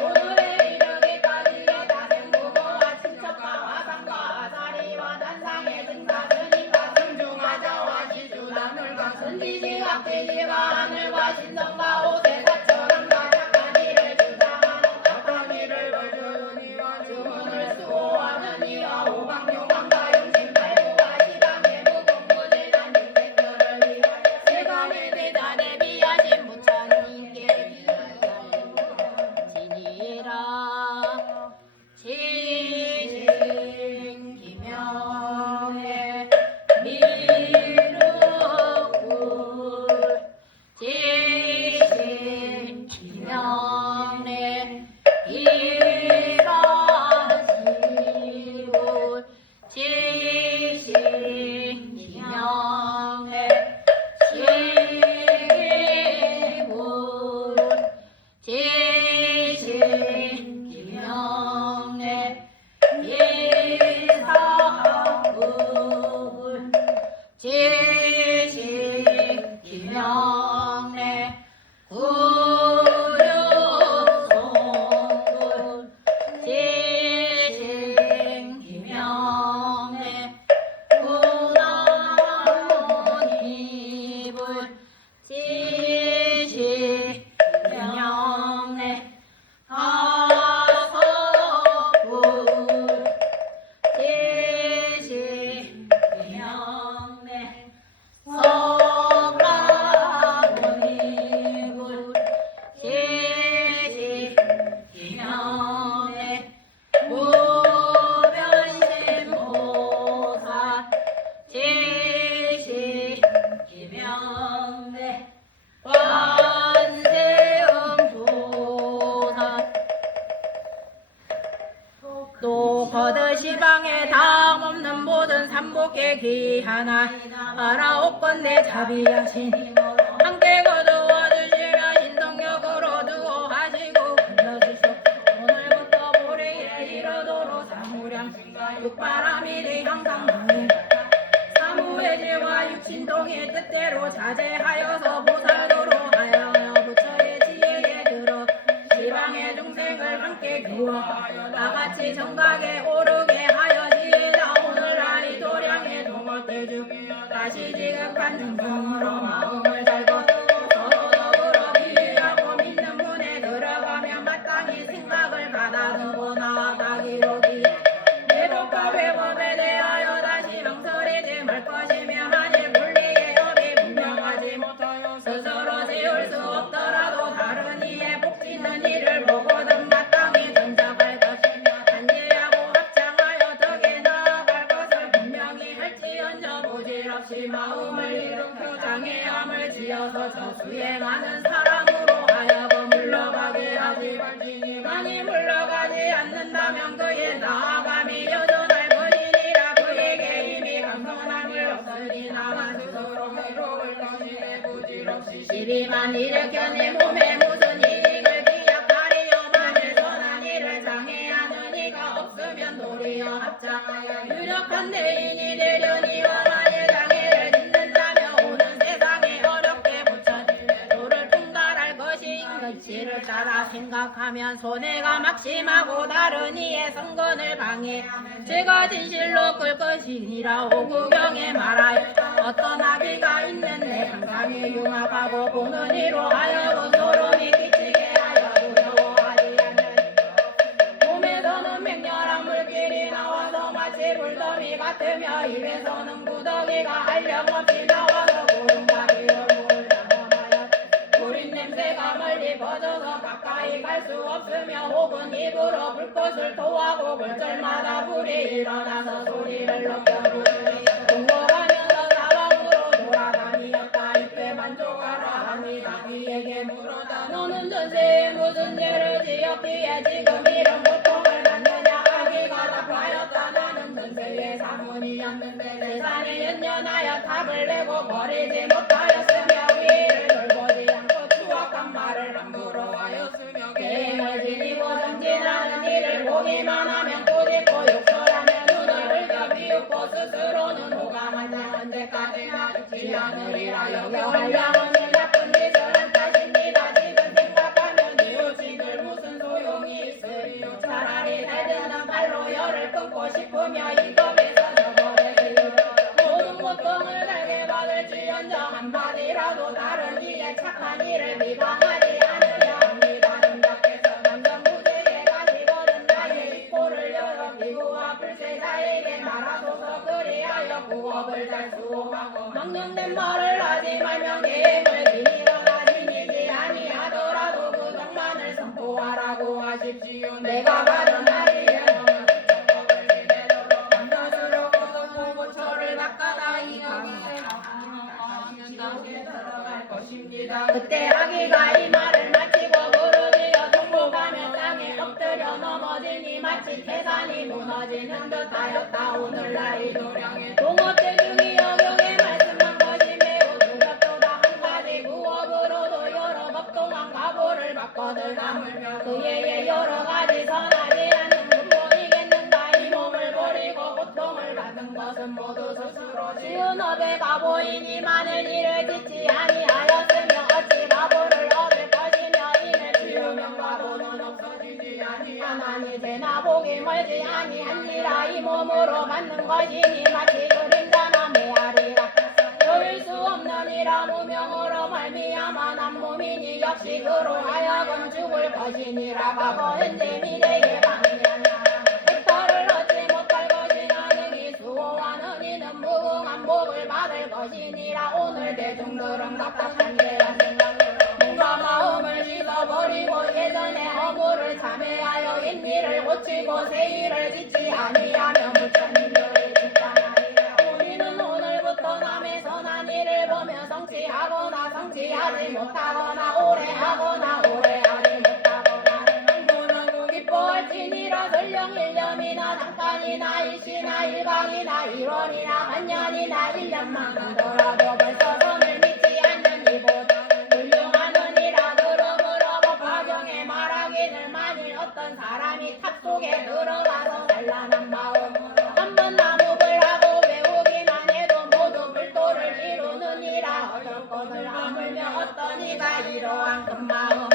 오늘에 이르기까지의 다생부모와 친척과 화상과 아사리와 단상의 등가 스님과 승중하자와 시주단을과 선지지와 악지지와 하늘과 신성과 오대사처럼과 착한 일을 주장하는 착한 일을 벌주니와 주문을 수호하는 이와 오방용왕과 용신팔구와 시방의 무공무진한 육백들을 위하여 세간의 대단에 비하신 부처님께 지니라 지진 기명의 미륵불 지신 기명의 일어시불 지신 기명의 시기불 지신 기명의 일사불 지신 기명의 구류성불 지신 기명의 구나무니불 지신 기명의 가서불 지신 기명의 성가모니불 지신 기명의 무변신보살 지신 기명의 관세음보살 또 거드시방에 다음 없는 모든 삼복의 귀하나 아라옥건대 자비하시니 함께 거두어 주시며 신동력으로 두고 하시고 불러주시오 오늘부터 모레에 이르도록 사무량신과 육바라밀이 항상 방해 사무의 죄와 육신동의 뜻대로 자제하여서 보살도록 하여 부처의 지혜에 들어 시방의 중생을 함께 교화하여 다같이 정각에 오르게 하여지이다 오늘날 이 도량의 도목들 중에 다시 지극한 중성으로 마음을 잘 거두고 서로 더불어 비유하고 믿는 문에 들어가며 마땅히 생각을 가다듬고 나아가기로 기해 내법과 회법에 대하여 다시 망설이지 말 것이며 만일 물리의 법이 분명하지 못하여 스스로 세울 수 없더라도 다른 이의 복지는 이를 보거든 마땅히 전작할 것이며 단지하고 합장하여 덕에 나아갈 것을 분명히 할지언정 부질없이 마음을 일으켜 장애함을 지어서 저수행하는 사람으로 하여금 물러가게 하지 말지니 만일 물러가지 않는다면 그의 나아가며 끝을 따라 생각하면 손해가 막심하고 다른 이의 성건을 방해 제가 진실로 끌 것이니라 오구경에 말하여 어떤 아비가 있는데 한강에 융합하고 보는 이로 하여금 소름이 끼치게 하여 두려워하지 않는 몸에서는 맹렬한 물길이 나와서 마치 불더미 같으며 입에서는 구더기가 한량없이 나와서 구름과 비염을 당하여 불인 냄새가 멀리 퍼져서 가까이 갈 수 없으며 혹은 입으로 불꽃을 토하고 골절마다 불이 일어나서 소리를 높여 부르니 공고가면서 사방으로 돌아다니었다 입에 만족하라 합니다 그에게 물었다 너는 전세에 무슨 죄를 지었기에 지금 이런 고통을 받느냐 아기가 답하였다 나는 전세의 사문이었는데 세상에 연연하여 탑을 내고 버리지 못하였으며 위를 돌보지 않고 추악한 말을 함부로 하였으며 계획을 지니고 정진하는 이를 보기만 하면 꼬집고 욕설하며 눈을 흘겨 비웃고 스스로는 호감하냐 언제까지나 죽지 않으리라 여겨 한량없는 나쁜 짓을 한 탓입니다 지금 생각하면 이웃이들 무슨 소용이 있으리요 차라리 달드는 발로 열을 끊고 싶으며 이 겁에서 저버리기요 모든 고통을 달게 받을지언정 한마디라도 다른 이의 착한 일을 비방하지 않으려 합니다 능각해서 감정무지에 가시거든 나의 입꼬를 열어 비구와 불세자에게 말하소서 그리하여 부업을 잘 수호하고 망령된 말을 하지 말며 계획을 지니거나 지니지 아니하더라도 그 정만을 선포하라고 하십시오 내가 받은 아이의 명은 법을 지내도록 감사스럽고 공고처를 닦아다 이 강에 들어갈 것입니다 그때 아기가 이 말을 마치고 부르짖어 통곡하며 땅에 엎드려 넘어지니 마치 태산이 무너지는 듯하였다 오늘날 이 도량에 동업들 중이 여경의 말씀한 것이 매우 두렵도다 한 가지 부업으로도 여러 법 동안 각오를 바꿔들 담으며 그의 여러 가지 선하지 않는 근본이겠는가 이 몸을 버리고 고통을 받은 것은 모두 스스로 지은 업에 가보이니만을 이를 짓지 아니하였으며 어찌 가보를 얻을 것이며 이는 비유명 가보는 없어지지 아니하나니 되나 보기 멀지 아니하니라 이 몸으로 받는 것이니 마치 그림자나 메아리라 여길 수 없느니라 무명으로 말미암아 난 몸이니 역시 그로 하여금 죽을 것이니라 과거 현재 미래의 방이하나 획터를 얻지 못할 것이나 능히 수호하는 이는 무궁한 복을 받을 것이니라 오늘 대중들은 답답한 게안 생각으로 뭔가 마음을 씻어버리고 예전의 허물을 참회하여 옛일을 고치고 새 일을 짓지 아니하며 부처님들이 진짜나이라 우리는 오늘부터 남의 선한 일을 보며 성취하거나 성취하지 못하거나 오래하거나 오래하지 못하거나 행복하고 기뻐할지니라 설령 1년이나 잠깐이나 일시나 1강이나 1월이나 반년이나 1년만 가더라도 벌써 선을 믿지 않는 이보다 훌륭하느니라 그러므로 법화경에 말하기를 만일 어떤 사람이 탑 속에 들어가서 단란한 마음으로 한번 나무를 하고 배우기만 해도 모두 불도를 이루느니라 어떤 것을 하물며 어떤 이가 이러한 큰 마음을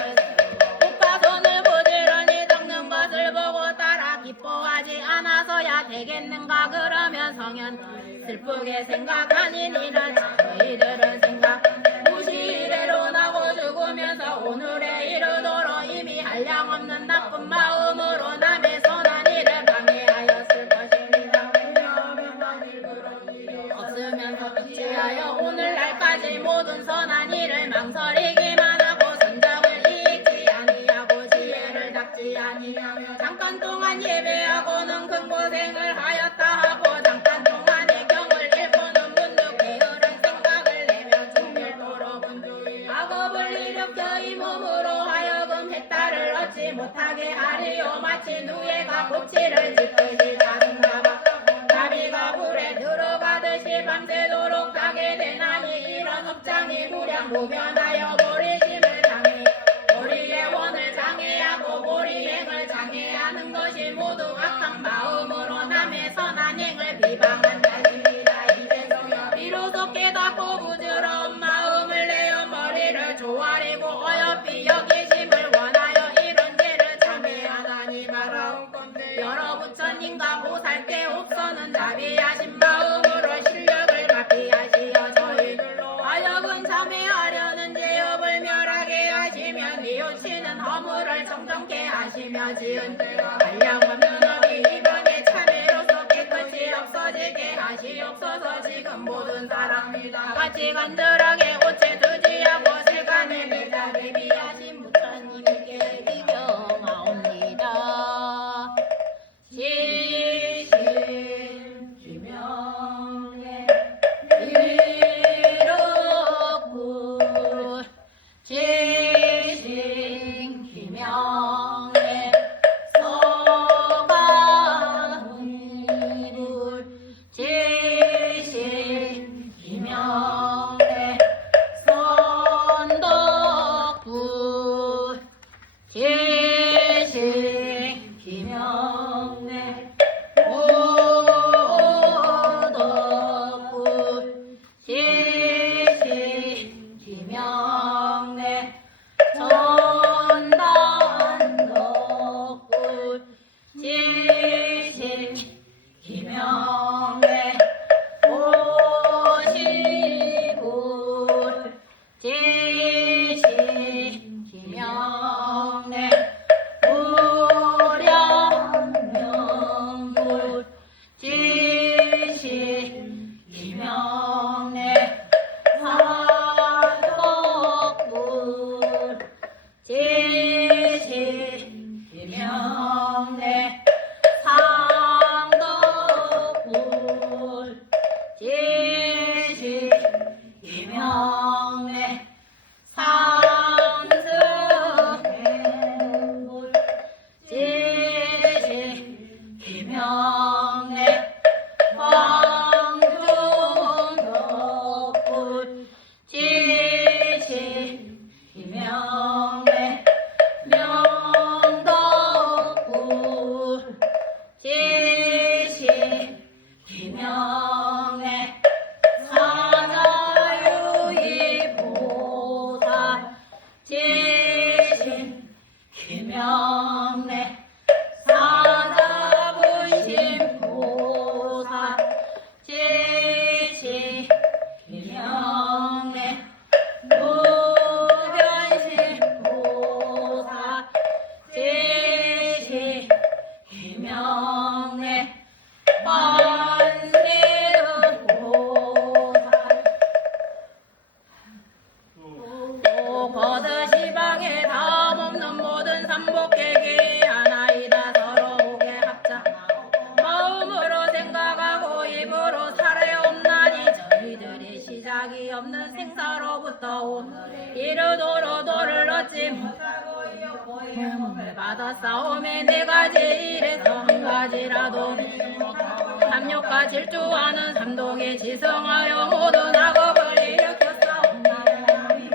국가선을 부지런히 적는 것을 보고 따라 기뻐하지 않아서야 되겠는가 그러면 성현 슬프게 생각하니 이는 저희들은 생각 무시대로 나고 죽으면서 오늘에 이르도록 이미 한량없는 나쁜 마음으로 남의 선한 일을 방해하였을 것입니다 왜냐하면 만일 그런 일이 없으면서 어찌하여 오늘날까지 모든 선한 일을 망설이기만 하고 선정을 잊지 아니하고 지혜를 닦지 아니하며 잠깐 동안 예배하고는 큰 고생을 하였다 하고 잠깐 동안의 경을 읽고는 문득 게으른 생각을 내며 중일도로 분주히 악업을 일으켜 이 몸으로 하여금 혜택을 얻지 못하게 하리요 마치 누에가 고치를 짓듯이 자신가봐 나비가 불에 들어가듯이 밤새도록 타게 되나니 이런 업장이 무량무변하여 보리심을 장해 보리의 원을 장해하고 보리행을 장해하는 것이 모두 악한 마음으로 남의 선한 행을 비방한 자입니다 이제서야 비로소 깨닫고 부드러운 마음을 내어 머리를 조아리고 어여삐 여기시 모든 허물을 정정케 하시며 지은 한량 없는 업이 이번에 참회로서 깨끗이 없어지게 하시옵소서. 지금 모든 사람이 다 같이 간절하게 오체 드지하고 세간의 밀자 대비하신 부처님께 기경하옵니다. 시신 기명에 이롭고 지신 기명에 서가훈불 지신 기명에 선덕불 지신 기명에 오덕불 지신 기명에 전단덕불 지신 기명에 오시불 지신 기명에 무량명불 지신 기명에 화덕불 지신 기명에 상덕불 지신 기명에 삼승행불 지신 기명에 황중덕불 지신 기명에 명덕불 지신 기명에 사자유의보살 지신 기명에 사자분심보살 지신 기명에 무변심보살 지신 기명에 반세음보살 또 거드시방에 다음 없는 모든 삼복객이 하나이다. 서로 목에 합자 마음으로 생각하고 입으로 살아옵나니 저희들이 시작이 없는 생사로부터 온 이르도록 도를 얻지 못하고 몸을 받아 싸움에 네 가지 일에서 한 가지라도 삼욕과 질투하는 삼독에 지성하여 모든 악업을 일으켜 싸움나니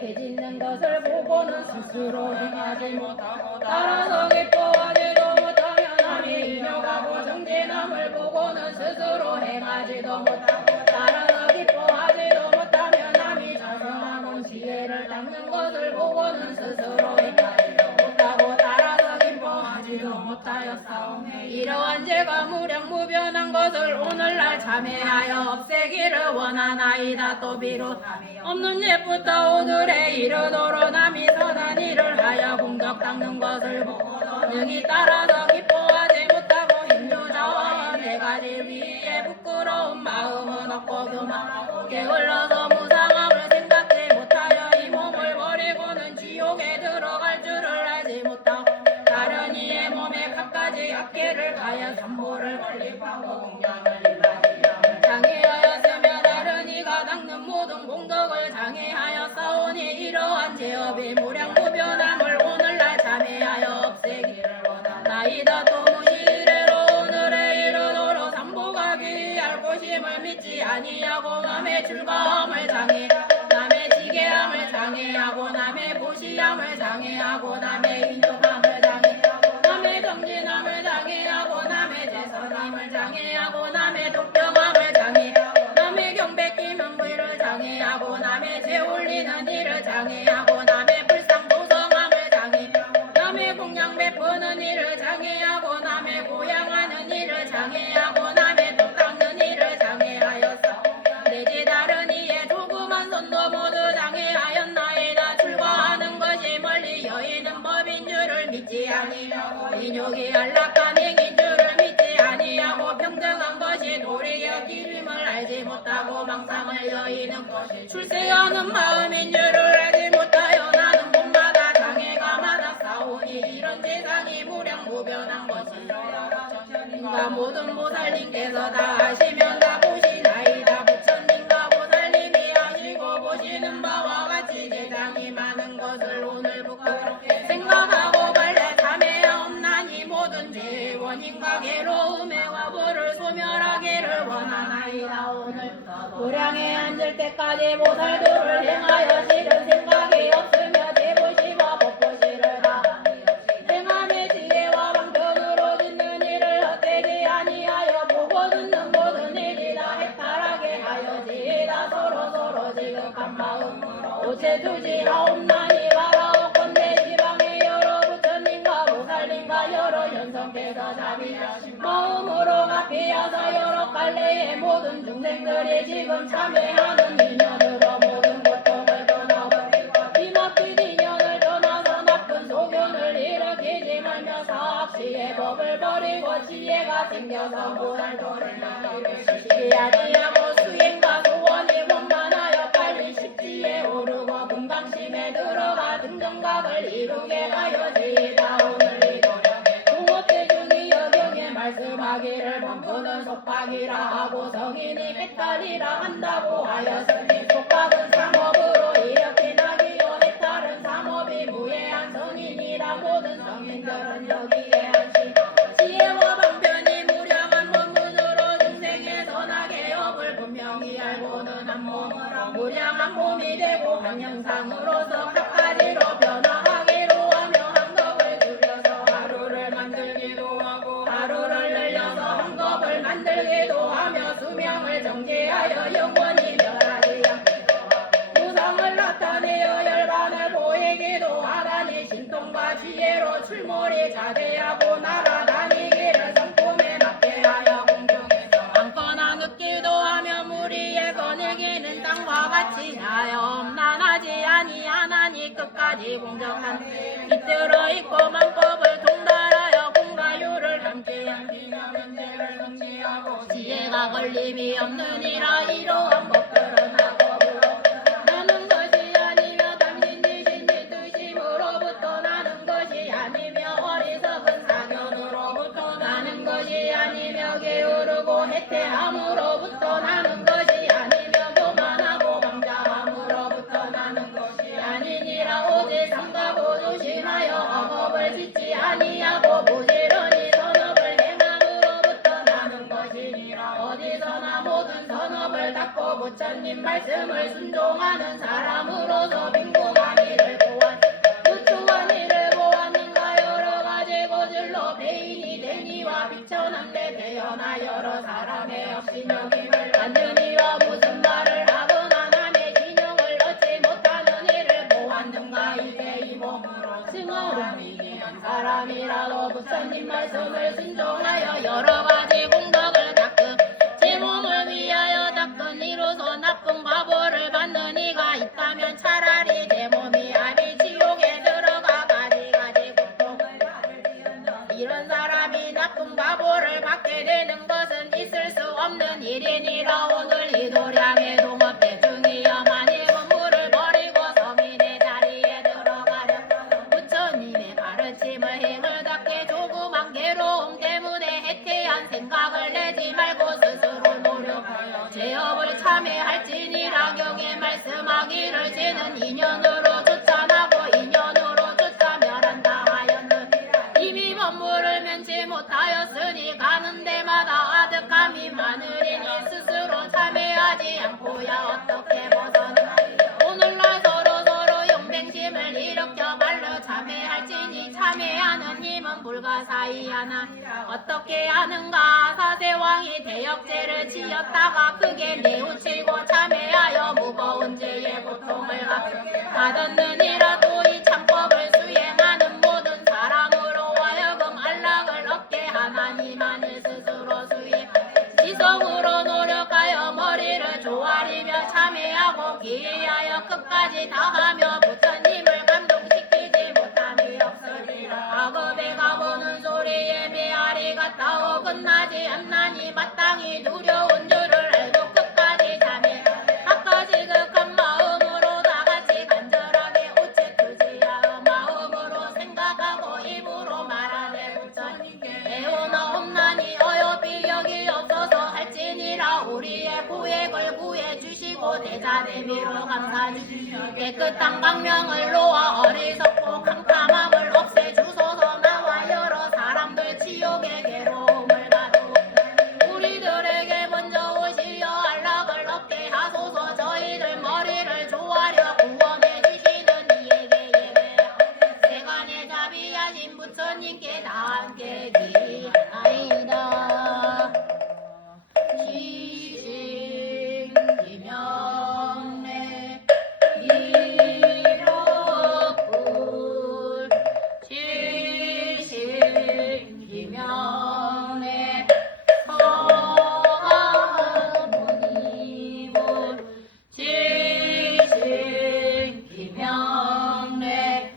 해짓는 것을 보고는 스스로 행하지 못하고 따라서 기뻐하지도 못하며 남이 인욕하고 정진함을 보고는 스스로 행하지도 못하고 따라서 기뻐하지도 못하며 남이 자성하고 지혜를 닦는 것을 보고는 스스로 행하지도 못하고 따라서 기뻐하지도 못하여 싸움에 이러한 죄가 무량무변한 것을 오늘날 참회하여 없애기를 원하나이다. 또 비록 없는 옛부터 오늘에 이르도록 남이 선한 일을 하여 공덕 닦는 것을 보고 능히 따라서 기뻐하지 못하고 힘주자와 네 가지 위에 부끄러운 마음은 없고 교만하고 게을러서 무상함을 생각지 못하여 이 몸을 버리고는 지옥에 들어갈 줄을 알지 못하고 다른 이의 몸에 갖가지 악계를 가여 산모를 건립하고 공양을 일하리라. 장애하였으며 다른 이가 닦는 모든 공덕을 장애하여 싸우니 이러한 죄업이 무량무변함을 오늘날 참회하여 없애기를 원하나이다. 또 무시이래로 오늘에 이르도록 삼복하기 알고심을 믿지 아니하고 남의 즐거움을 장애하고 남의 지게함을 장애하고 남의 보시함을 장애하고 남의 인욕함을 장애하고 남의 정진함을 장애하고 남의 대선함을 장애하고 남의 독경함을 장애하고 남의 경배기명부를 장애하고 남의 재올리는 일을 장애하고 남의 불상도성함을 장애하고 남의 공양 베푸는 일을 장애하고 남의 고양하는 일을 장애하고 남의 똥 닦는 일을 장애하였어. 내지 다른 이의 조그만 손도 모두 장애하였나이다. 출가하는 것이 멀리 여인 믿지 아니하고 인욕이 안락한 행인 줄을 믿지 아니하고 평등한 것이 도리여 기름을 알지 못하고 망상을 여의는 것이 출세하는 마음인 줄을 알지 못하여 나는 곳마다 장애가마다 싸우니 이런 세상이 무량무변한 것이라 부처님과 모든 보살님께서 다 하시면 다 보시나이다. 부처님과 보살님이 하시고 보시는 바와 같이 대장이 많은 것을 오늘부터 그렇게 생각하고 발래 참회하옵나니 모든 죄의 원인과 괴로움의 화보를 소멸하기를 원하나이다. 오늘부터 도량에 앉을 때까지 보살도를 행하여 싫은 생각이 없으며 제보시와 법보시를 다하니 행함의 지혜와 방편으로 짓는 일을 헛되지 아니하여 보고 듣는 모든 일이 다 해탈하게 하여 지혜다 서로 지극한 마음으로 오체 주지하옵나니 바라옵건대 지방의 여러 부처님과 보살님과 여러 현성께서 자비하신 마음으로 합의하사 여러 갈래의 모든 중생들이 지금 참회하는 인연으로 모든 고통을 떠나버리고 이막힌 인연을 떠나서 나쁜 소견을 일으키지 말며 사악시의 법을 버리고 지혜가 생겨서 보살도를 이루시지 아니하고 수행과 소원이 원만하여 빨리 십지에 오르고 금강심에 들어가 등정각을 이루게 하여 지혜다. 오늘 이 도량에 동업대중이 여경에 말씀하기를 범부는 속박이라 하고 성인이 헷갈리라 한다고 하였으니 속박은 삼업으로 이렇게 나기요 해탈은 삼업이 무해한 성인이라 모든 성인들은 여기에 한시 지혜와 방편이 무량한 법문으로 중생에 선하게 업을 분명히 알고는 한 몸으로 무량한 몸이 되고 한 형상으로서 각가지로 변화하기로 하며 한겁을 줄여서 하루를 만들기도 하고 하루를 늘려서 한겁을 만들기도 하며 수명을 정지하여 영원히 멸하지 않기도 하고 무상을 나타내어 열반을 보이기도 하다니 신통과 지혜로 출몰이 자제하고 날아다니기를 성품에 맞게 하여 공경해서 앉거나 눕기도 하며 무리에 거닐기는 땅과 같이 하여 엄난하지 아니하나니 끝까지 공정한 깃들어 있고 만법을 통달하여 공가유를 함께 한기며 면제를 정지하고 지혜가 걸림이 없느니라 이러한 법들은 하고 나는 것이 아니며 당신이신지 뜻임으로부터 나는 것이 아니며 어리석은 사견으로부터 나는 것이 아니며 게으르고 해태함으로부터 나는 것이 아니며 교만하고 방자함으로부터 나는 것이 아니니라. 오직 삼가고 조심하여 악업을 짓지 아니하고 부지런히 선업을 행함으로부터 나는 것이니라. 어디서나 모든 선업을 닦고 부처님 말씀을 순종하는 사람으로서 빈궁한 일을 보았 무추한 일을 보았는가. 여러 가지 고질로 배인이 되니와 비천한데 태어나 여러 사람의 업신여김을 받느니와 무슨 말을 하거나 남의 진영을 얻지 못하는 일을 보았는가. 이게 이 몸으로 증언은 위기한 사람이라도 부처님 말씀을 순종하여 여러 가지 공덕을 닦음 제 몸을 위하여 닦은 이로서 나쁜 과보를 받는 이가 있다면 차라리 내 몸이 아니 지옥에 들어가 가지가지 고통을 받을 이런 사람이 나쁜 과보를 받게 되는 것은 있을 수 없는 일이니라. 오늘 이 도량의 동업대중이여 만일 건물을 버리고 서민의 자리에 들어가려 부처님의 가르침을 행을 닦게 조그만 괴로움 때문에 해태한 생각을 내지 말고 스스로 노력하여 제업을 참회할지니라. 경에 말씀하기를 지는 인연으로 쫓아나고 인연으로 쫓아멸한다 하였느니라. 이미 법물을 면치 못하였으니 가는 데마다 아득함이 많으리니 스스로 참회하지 않고야 어떻게 벗어나리요. 오늘날 서로 용맹심을 일으켜 말로 참회할지니 참회하는 힘은 불가사의하나 어떻게 하는가. 사세왕이 대역죄를 지었다가 크게 내우치고 참회하여 무거운 죄의 고통을 받았느니라. 또 이 참법을 수행하는 모든 사람으로 하여금 안락을 얻게 하나니만을 스스로 수행하여 지성으로 노력하여 머리를 조아리며 참회하고 기회하여 끝까지 다하며 부처님을 감동시키지 못함이 없으리라. 상이 두려운 줄을 알고 끝까지 참해 아까 지극한 마음으로 다같이 간절하게 오체 투지하여 마음으로 생각하고 입으로 말하되 부처님께 애원하옵나니 어여비 여기 없어서 할지니라 우리의 구획을 구해주시고 대자대비로 감사주시며 깨끗한 광명을 놓아 어리석고 캄캄함을 없애주소서 나와 여러 사람들 지옥의 괴로움을 가도 우리들에게 먼저 오시어 안락을 얻게 하소서 저희들 머리를 조아려 구원해 주시는 이에게 예배하오 세간의 자비하신 부처님께 다 함께 기하나이다. 지신 기명래 미력불 지신 기명래 서하무니불 지신 기명래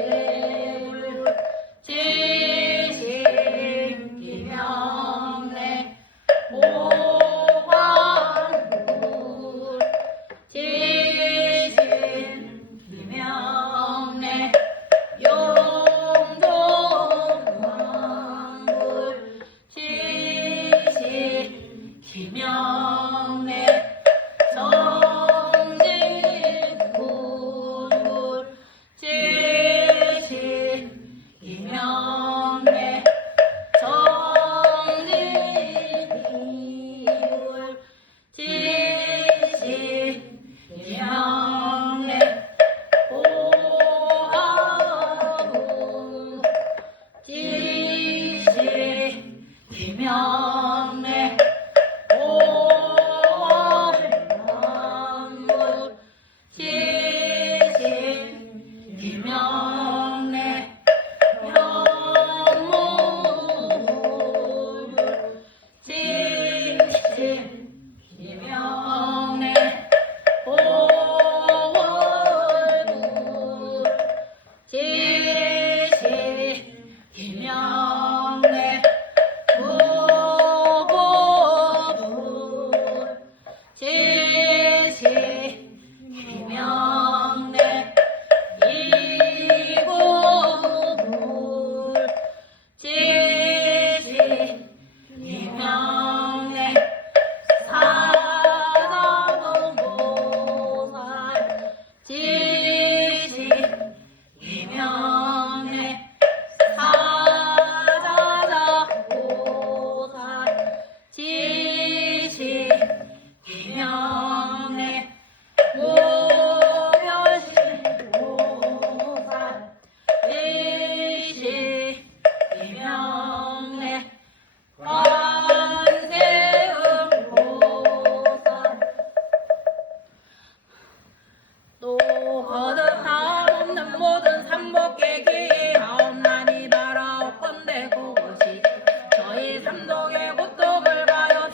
금방불개불 지신 기명래 오광불 지신 기명래 용동왕불 지신 기명래 정진불 지신 기명래 정진불 지신 기명래 오하무 지신 기명래 오왕무 지신 기명래 현무불 지신 기명래 오월불 지신 기명래 무고불 지신 기명래 이고불 지신 기명래 사다동보살 지신 기명래 사자자보살 지신 기명래 무별신보살 지신 기명래 관세음보살 또 거듭함 없는 모든 삼복계 기하옵나니 바라옵건대 그곳이 저희 삼독의 고통을 가여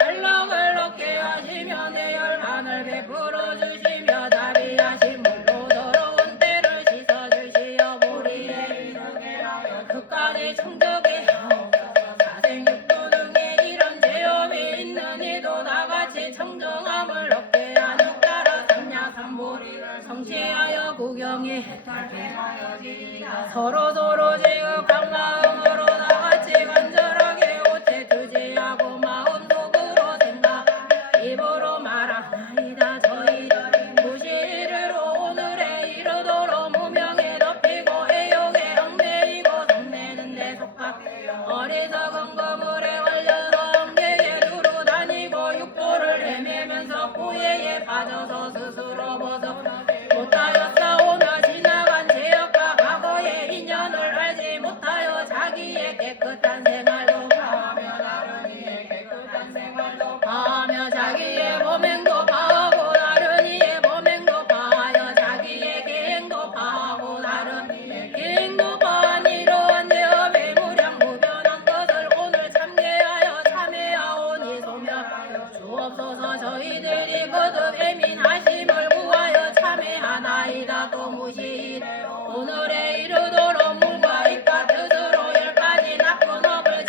안락을 얻게 하시며 내열하늘 베풀어 주시며 자비하신 물로 더러운 때를 씻어주시어 우리의 이르게 하여 끝까지 청적게 하옵소서 사생육도 등에 이런 죄업이 있는 이도 다같이 청정함을 얻게 하는 따라 삼야삼보리를 성취하여 구경이 해탈게 하여지이다. 서로서로 지극한 마음으로 다같이 간절하게 오체 투지하고 마음속으로 생각하며 입으로 말하나이다. 저희들이 무시리로 오늘에 이르도록 무명에 덮이고 애욕에 얽매이고 성내는 데 속박되어 어리석은 거물에 걸려서 엉개에 두루 다니고 육도를 헤매면서 후회에 빠져서 스스로 벗어나 못하여 싸우며 지나간 죄악과 과거의 인연을 알지 못하여 자기의 깨끗한 생활도 파하며 다른 이의 깨끗한 생활도 파하며 자기의 범행도 파하고 다른 이의 범행도 파하여 자기의 계행도 파하고 다른 이의 계행도 파한 이러한 죄업의 무량무변한 것을 오늘 참계하여 참회하오니 소멸하여 주옵소서. 저희들이 거듭 애민하심을 구하여 참회하나이다. 또 무시이래로 오늘에 이르도록 물과 입과 뜻으로 10가지 나쁜 업을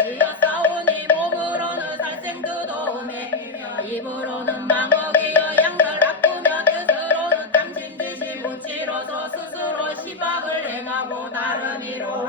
하여서 스스로 시박을 행하고 다른 이로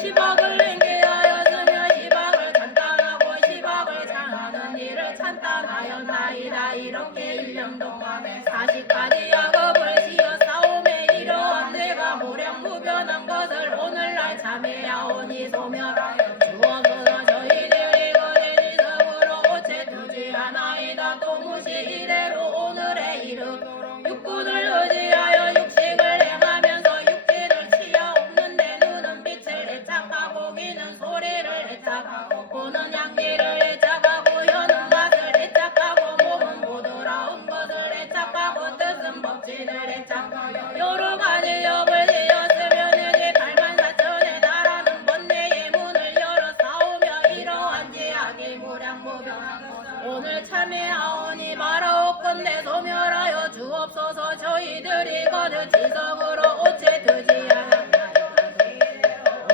시박을 행게 하였으며 시박을 간단하고 시박을 장하는 일을 찬탄하였나이다. 이렇게 일념동감에 40가지 약업을 지어 싸움에 이러한 내가 무량무변한 것을 오늘날 참회하오니 소멸하여 주옵소서. 저희들이 거제지 성으로 오체 두지 하나이다. 또 무시 이래로 오늘의 이르도록 육군을 의지하여 육식을 행하면서 육신을 치어 없는데 눈은 빛을 애착하고 귀는 소리를 애착하고 코는 향기를 애착하고 혀는 맛을 애착하고 몸은 부드러운 것을 애착하고 뜻은 법칙을 애착하여 여러 가지 업을 지었으면 이제 84,000의 나라는 번뇌의 문을 열어 싸우며 이러한 제약이 무량무변한 것을 오늘 참회하오니 말하옵건대 소멸하여 주옵소서. 저희들이 거듭 지성으로 오체 드지하였나이다.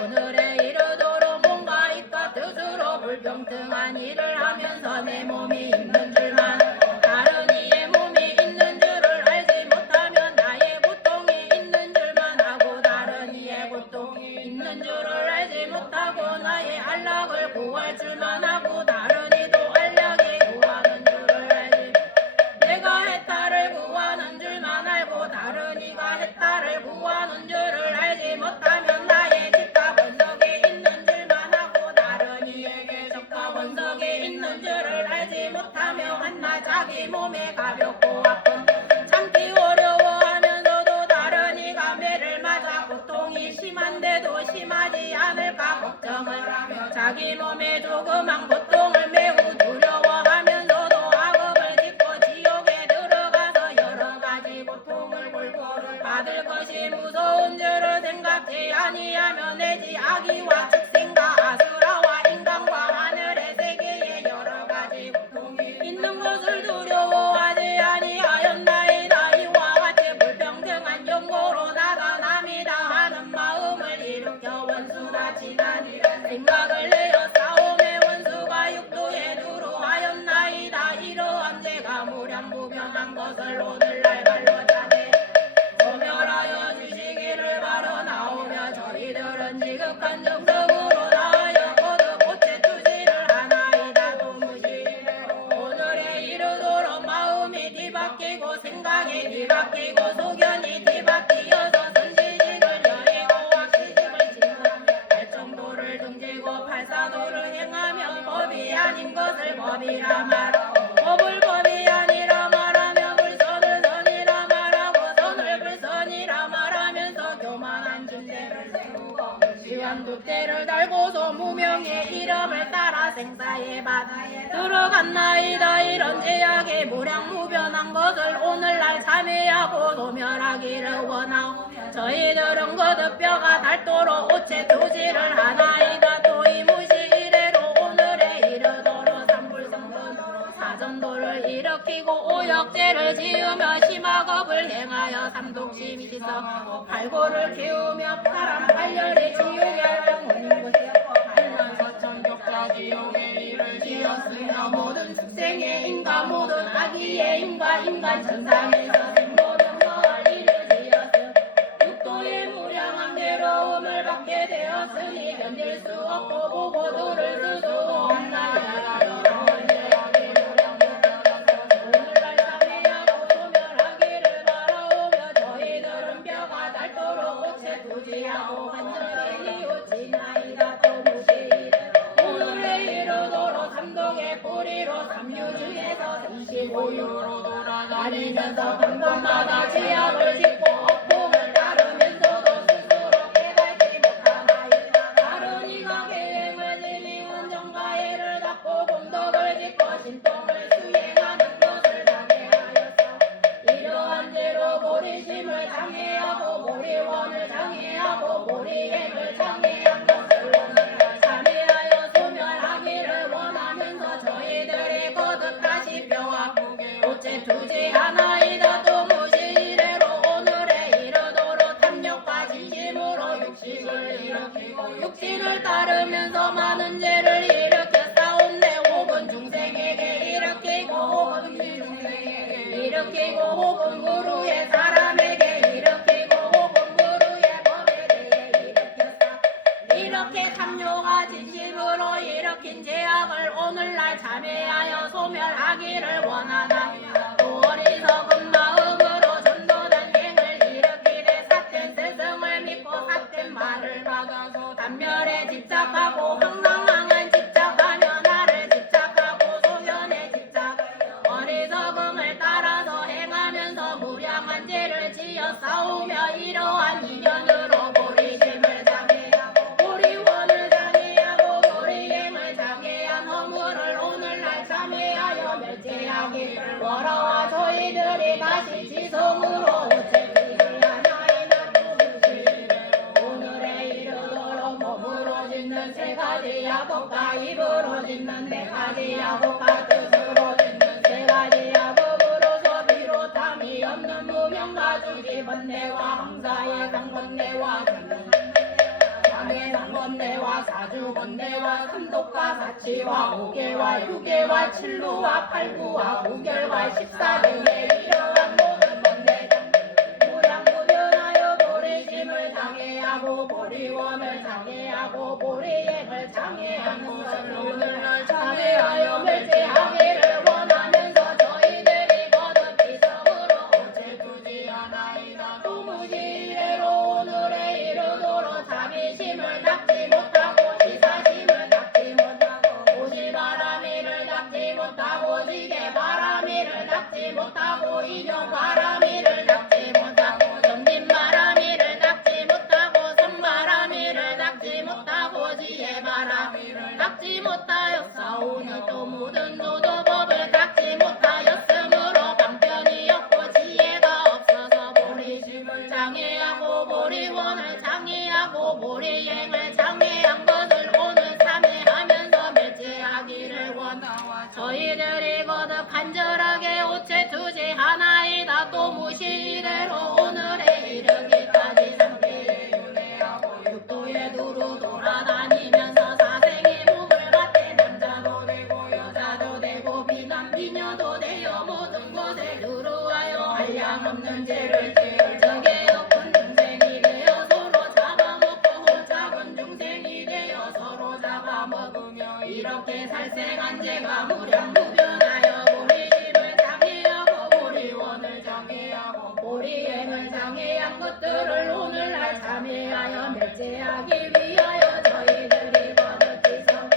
오늘에 이르도록 몸과 입과 뜻으로 불평등한 일을 하면서 내 몸이 있는 줄만 다른 이의 몸이 있는 줄을 알지 못하면 나의 고통이 있는 줄만 하고 다른 이의 고통이 있는 줄을 알지 못하고 나의 안락을 구할 줄만 하고 다른 이도 안락이 구하는 줄을 알지 내가 해탈을 구하는 줄만 알고 다른 이가 해탈을 구하는 줄을 알지 못하면 나의 집과 원석이 있는 줄만 하고 다른 이에게 적과 원석이 있는 줄을 알지 못하며 한나 자기 몸에 가볍고 아픈 참기 어려워하면서도 다른 이가 매를 맞아 고통이 심한데도 심하지 않을까 걱정을 하며 자기 몸에 조그만 고통을 매우 두려워하면서도 악업을 짓고 지옥에 들어가서 여러 가지 고통을 골고루 받을 것이 무서운 줄을 생각지 아니하며 내지 아기와 축생과 아수라와 인간과 하늘의 세계에 여러 가지 고통이 있는 것을 두려워하지 아니하였나이다. 이와 같이 불평등한 용고로 나타남이다 하는 마음을 일으켜 원수가 지단이란 생각을 내어 싸움의 원수가 육도에 두루하였나이다. 이러한 내가 무량무변한 것을 오늘날 발로 자네 소멸하여 주시기를 바로 나오며 저희들은 지극한 정성으로 나아여 거듭 오체 투지를 하나이다. 도무시이래로 오늘에 이르도록 마음이 뒤바뀌고 생각이 뒤바뀌고 소견이 뒤바뀌어서 선지식을 여의고 확시식을 지으며 발정도를 등지고 팔사도를 행하며 법이 아닌 것을 법이라 말하고 법을 법이 아니라 말하며 불선을 선이라 말하고 선을 불선이라 말하면서 교만한 진대를 세우고 무시한 돛대를 달고도 무명의 이름을 따라 생사의 바다에 들어갔나이다. 이런 제약이 무량무변한 것을 오늘날 참회하고 소멸하기를 원하오며 저희들은 거듭 뼈가 닳도록 오체 투지를 하나이다. 또 이무시 이래로 오늘에 이르도록 삼불성선으로 사전도를 일으키고 오역죄를 지으며 심악업을 행하여 삼독심이 지성하고 팔고를 키우며 파란 팔열의 지옥에 영혼인 곳이었고 팔만사천족자 지옥의 일을 지었으며 모든 숙생의 인과 모든 악의의 인과 인간 천상에서 모든 거할 일을 지었음 육도의 무량한 괴로움을 받게 되었으니 견딜 수 없고 보고 들을 수도 없나이다. 오늘날 참회하고 소멸하기를 바라오며 저희들은 뼈가 닳도록 오체 투지하고 간절히 이웃지나이다. 또 무시이래 오늘의 이르도록 삼독의 뿌리로 삼유주에서 25유로 돌아다니면서 한 곳마다 지약을 짓고 어풍을 따르면서도 스스로 깨닫지 못하나이다. 다른 이가 계획을 지니는 정가해를 잡고 공덕을 짓고 신통을 수행하는 것을 장애하였어. 이러한 죄로 보리심을 장애하고 보리원을 장애하고 보리행을 장애한 것을 오늘날 참회하여 소멸하기를 원하면서 저희들의 거듭 다시 뼈와 오체 투지하나이다. 또 무시이래로 오늘에 이르도록 탐욕과 진심으로 육신을 일으키고 육신을 따르면서 많은 죄를 일으켰사온데 혹은 중생에게 일으키고 혹은 비중생에게 일으키고 혹은 구루의 사람에게 일으키고 이렇게 참요가 진심으로 일으킨 죄악을 오늘날 참회하여 소멸하기를 원하나 또 어리석은 마음으로 전도된 행을 일으키되 삿된 스승을 믿고 삿된 말을 받아서 단멸에 집착하고 황당황한 집착하며 나를 집착하고 소견에 집착 어리석음을 따라서 행하면서 무량한 죄를 지어 싸우며 이러한 인연으로 보리심을 장애하고 보리원을 장애하고 보리행을 장애한 허물을 오늘날 참회하여 멸제하기를 원하와 저희들이 다시 지성으로 오늘에 이르도록 몸으로 짓는 세 가지 야곱과 입으로 짓는 네 가지 야곱과 뜻으로 짓는 세 가지 야곱으로서 비롯함이 없는 무명과 주지 번뇌와 항사의 상번뇌와 장의 상번뇌와 사주 번뇌와 삼독과 사치와 오계와 유계와 칠루와 팔구와 구결과 14등의 이러한 모든 번뇌 무량무변하여 보리심을 장애하고 보리원을 장애하고 보리행을 장애하는 것을 오늘날 참회하여 멸제하기를 원하면서 저희들이 거듭 지성으로 오체두지 하나이다. 또 무시이래로 오늘에 이르도록 자비심을 닦지 못하고 시사심을 닦지 못하고 오시바라미를 닦지 못하고 지게바라미를 닦지 못하고 이정바라미를 닦지 못하고 정진바라미를 닦지 못하고 선바라미를 닦지 못하고 지혜바라미를 닦지 못하였사오니 또 모든 도도법을 닦지 못하였으므로 방편이 없고 지혜가 없어서 보리심을 장애하고 보리원을 장애하고 보리행을 장애한 것을 오늘 참회하면서 멸제하기를 원하와 저희들이 거듭 간절하게 오체두지 하나이다. 또 무시이대로 오늘에 이르기까지 삼계에 윤회하고 육도에 두루 돌아다니면서 사생의 몸을 받되 남자도 되고 여자도 되고 비남 비녀도 되어 모든 곳에 두루하여 한량없는 죄를 지을 적에 없은 중생이 되어 서로 잡아먹고 작은 중생이 되어 서로 잡아먹으며 이렇게 살생한 죄가 무량무변하여 보리심을 장애하고 보리원을 장애하고 보리행을 장애한 것들을 오늘날 참회하여 멸제하기 위하여 저희들이 거듭지성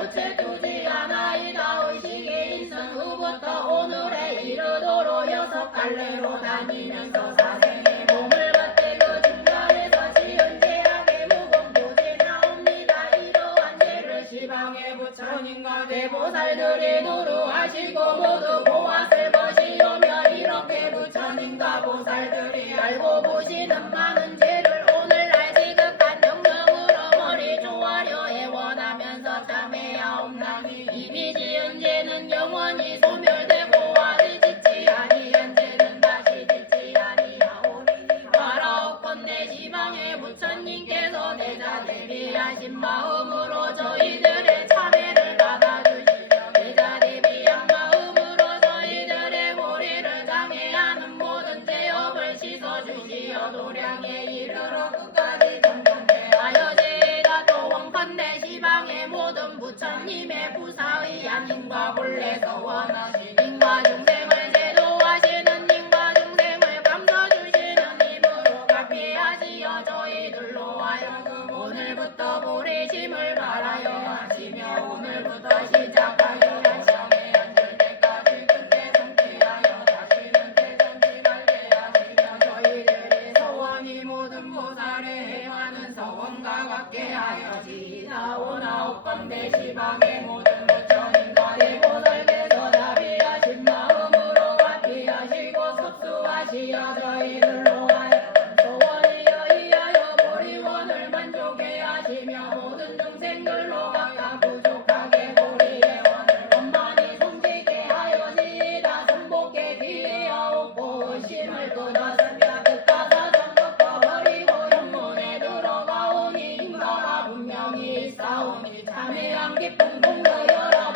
오체두지 하나이다. 의식에 있는 후부터 오늘에 이르도록 6갈래로 다니면서 사생의 몸을 받되 그 중간에서 지은 죄악의 무공도죄 나옵니다. 이러한 죄를 시방에 부처님과 대보살들이 누루하시고 모두 보았을 것이오며 이렇게 부처님과 보살들이 알고 보시는 많은 죄를 오늘날 지극한 정성으로 머리 조아려 애원하면서 참회하옵나니 이미 지은 죄는 영원히 소멸되고 아직 짓지 아니한 죄는 다시 짓지 아니하오니 바라옵건대 시방의 부처님께서 대자 대비하신 마음으로 저희들의 참회를 받아주시며 대자 대비한 마음으로 저희들의 머리를 장애하는 모든 죄업을 씻어주시어 도량에 이르러 끝까지 정정하여 제다 또 원컨대 시방의 모든 부처님의 부사의 양인과 본래서 원하신 인과 중생을 제도하시는 인과 중생을 감춰주시는 힘으로 갚게하시어 저희들로 하여금 오늘부터 보리심을 말하여 하시며 오늘부터 시작하여 하시며 앉을 때까지 그때 성취하여 다시는 대성치 말게 하시며 저희들의 서원이 모든 보살에 행하는 서원과 같게 하여 지사오나옵건대 시방의 모든 부처님과 대보살께서 자비하신 마음으로 같이하시고 섭수하시어 저희들로 하여 소원이여 이하여 보리원을 만족해 하시며 모든 중생들로 각각 부족하게 보리의 원을 원만히 손지게 하여 지다 선복해 기회하옵고 의심을 끊었으며 뜻가사 정독거 버리고 현문에 들어가오니 인가가 분명히 있사오니 참회한 기쁨 공덕 여러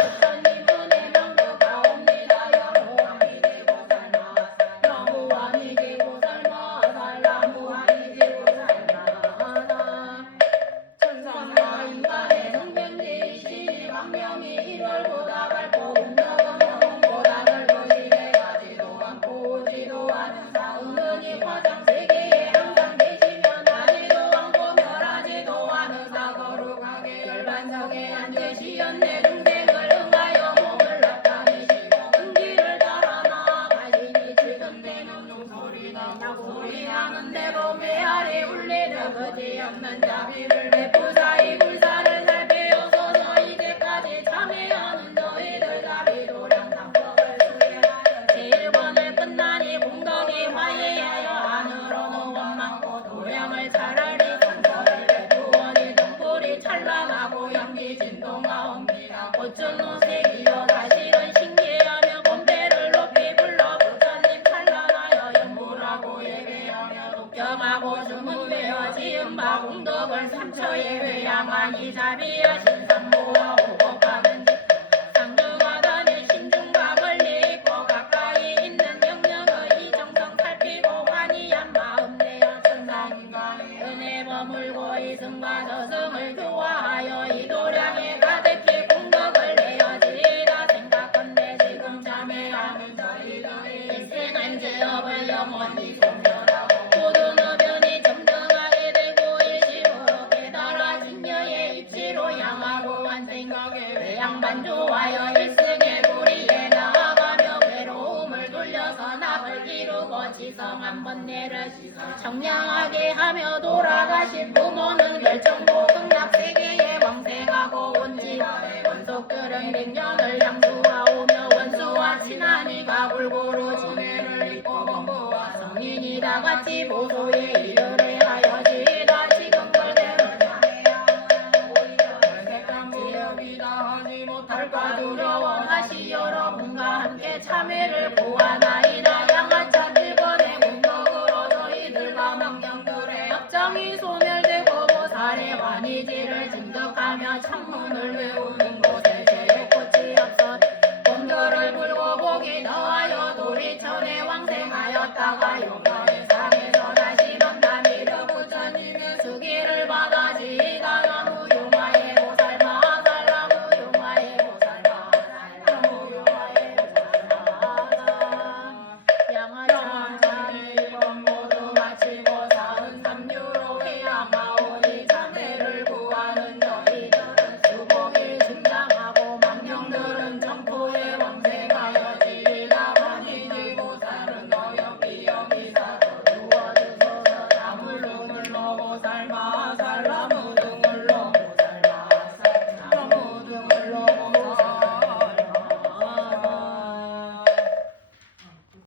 하여 거지없는 자비를 베푸사이 불사를 살피옵소서. 이제까지 참회하는 너희들 자비도량 상법을 수행하여 제1권을 끝나니 공덕이 화해하여 안으로는 원망고 도량을 차라리 상서를 베푸어니 등불이 찬란하고 연기 진동하옵니다. 어쩐 노색이여 다시는 신기하며 건배를 높이 불러 부처님 찬란하여 연불하고 예배하며 독점하고 주문되어 지은바 공덕을 삼처에 회양하니 자비하신 산모와 호곡하는 상중하다니 신중과 멀리 있고 가까이 있는 영령의 이정성 살피고 환희한 마음 내어 천상인간의 은혜 머물고 이승과 저승을 교화하여 이 도량에 가득히 공덕을 내어지이다. 생각건대 지금 참회하는 저희들이 일생한 죄업을 영원히 소멸하고 모든 어변이 정정하게 되고 일심으로 깨달아 진여의 이치로 향하고 완생각에 회양반조하여 일생의 도리에 나아가며 괴로움을 돌려서 납을 이루고 지성 한번 내를 청량하게 하며 돌아가신 부모는 결정고 극락세계에 왕생하고 온지와의 원속들은 백년을 향수하오며 원수와 친하니가 골고루 지혜를 입고 공부와 성인이 다같이 보소에 이르게 하여지이다. 지금 걸대를 향해하면 오히려 백강 지역이다 하지 못할까 두려워 다시 여러분과 함께 참회를 고하나이다. 양아차 til번의 공덕으로 저희들과 명령들의 업장이 소멸되고 보살의 완이지를 증득하며 참문을 외우는 곳에 제꽃이 없어 공결을 불고 복이 더하여 도리천에 왕생하였다가 용감의 상에서 다시 만나미르 부처님의 수기를 받아 지이다. 나무 용화의 보살마 달나무 용화의 보살마 달나무 용화의 보살마 양아찬이 이번 모두 마치고 사은 삼류로 해양하오니 참회를 구하는 너희들은 수복일 증당하고 망령들은 정토에 왕생하여 지리라. 만이지 보살은 어여삐 여기다 두어주소서. 나물로 눌러 보살마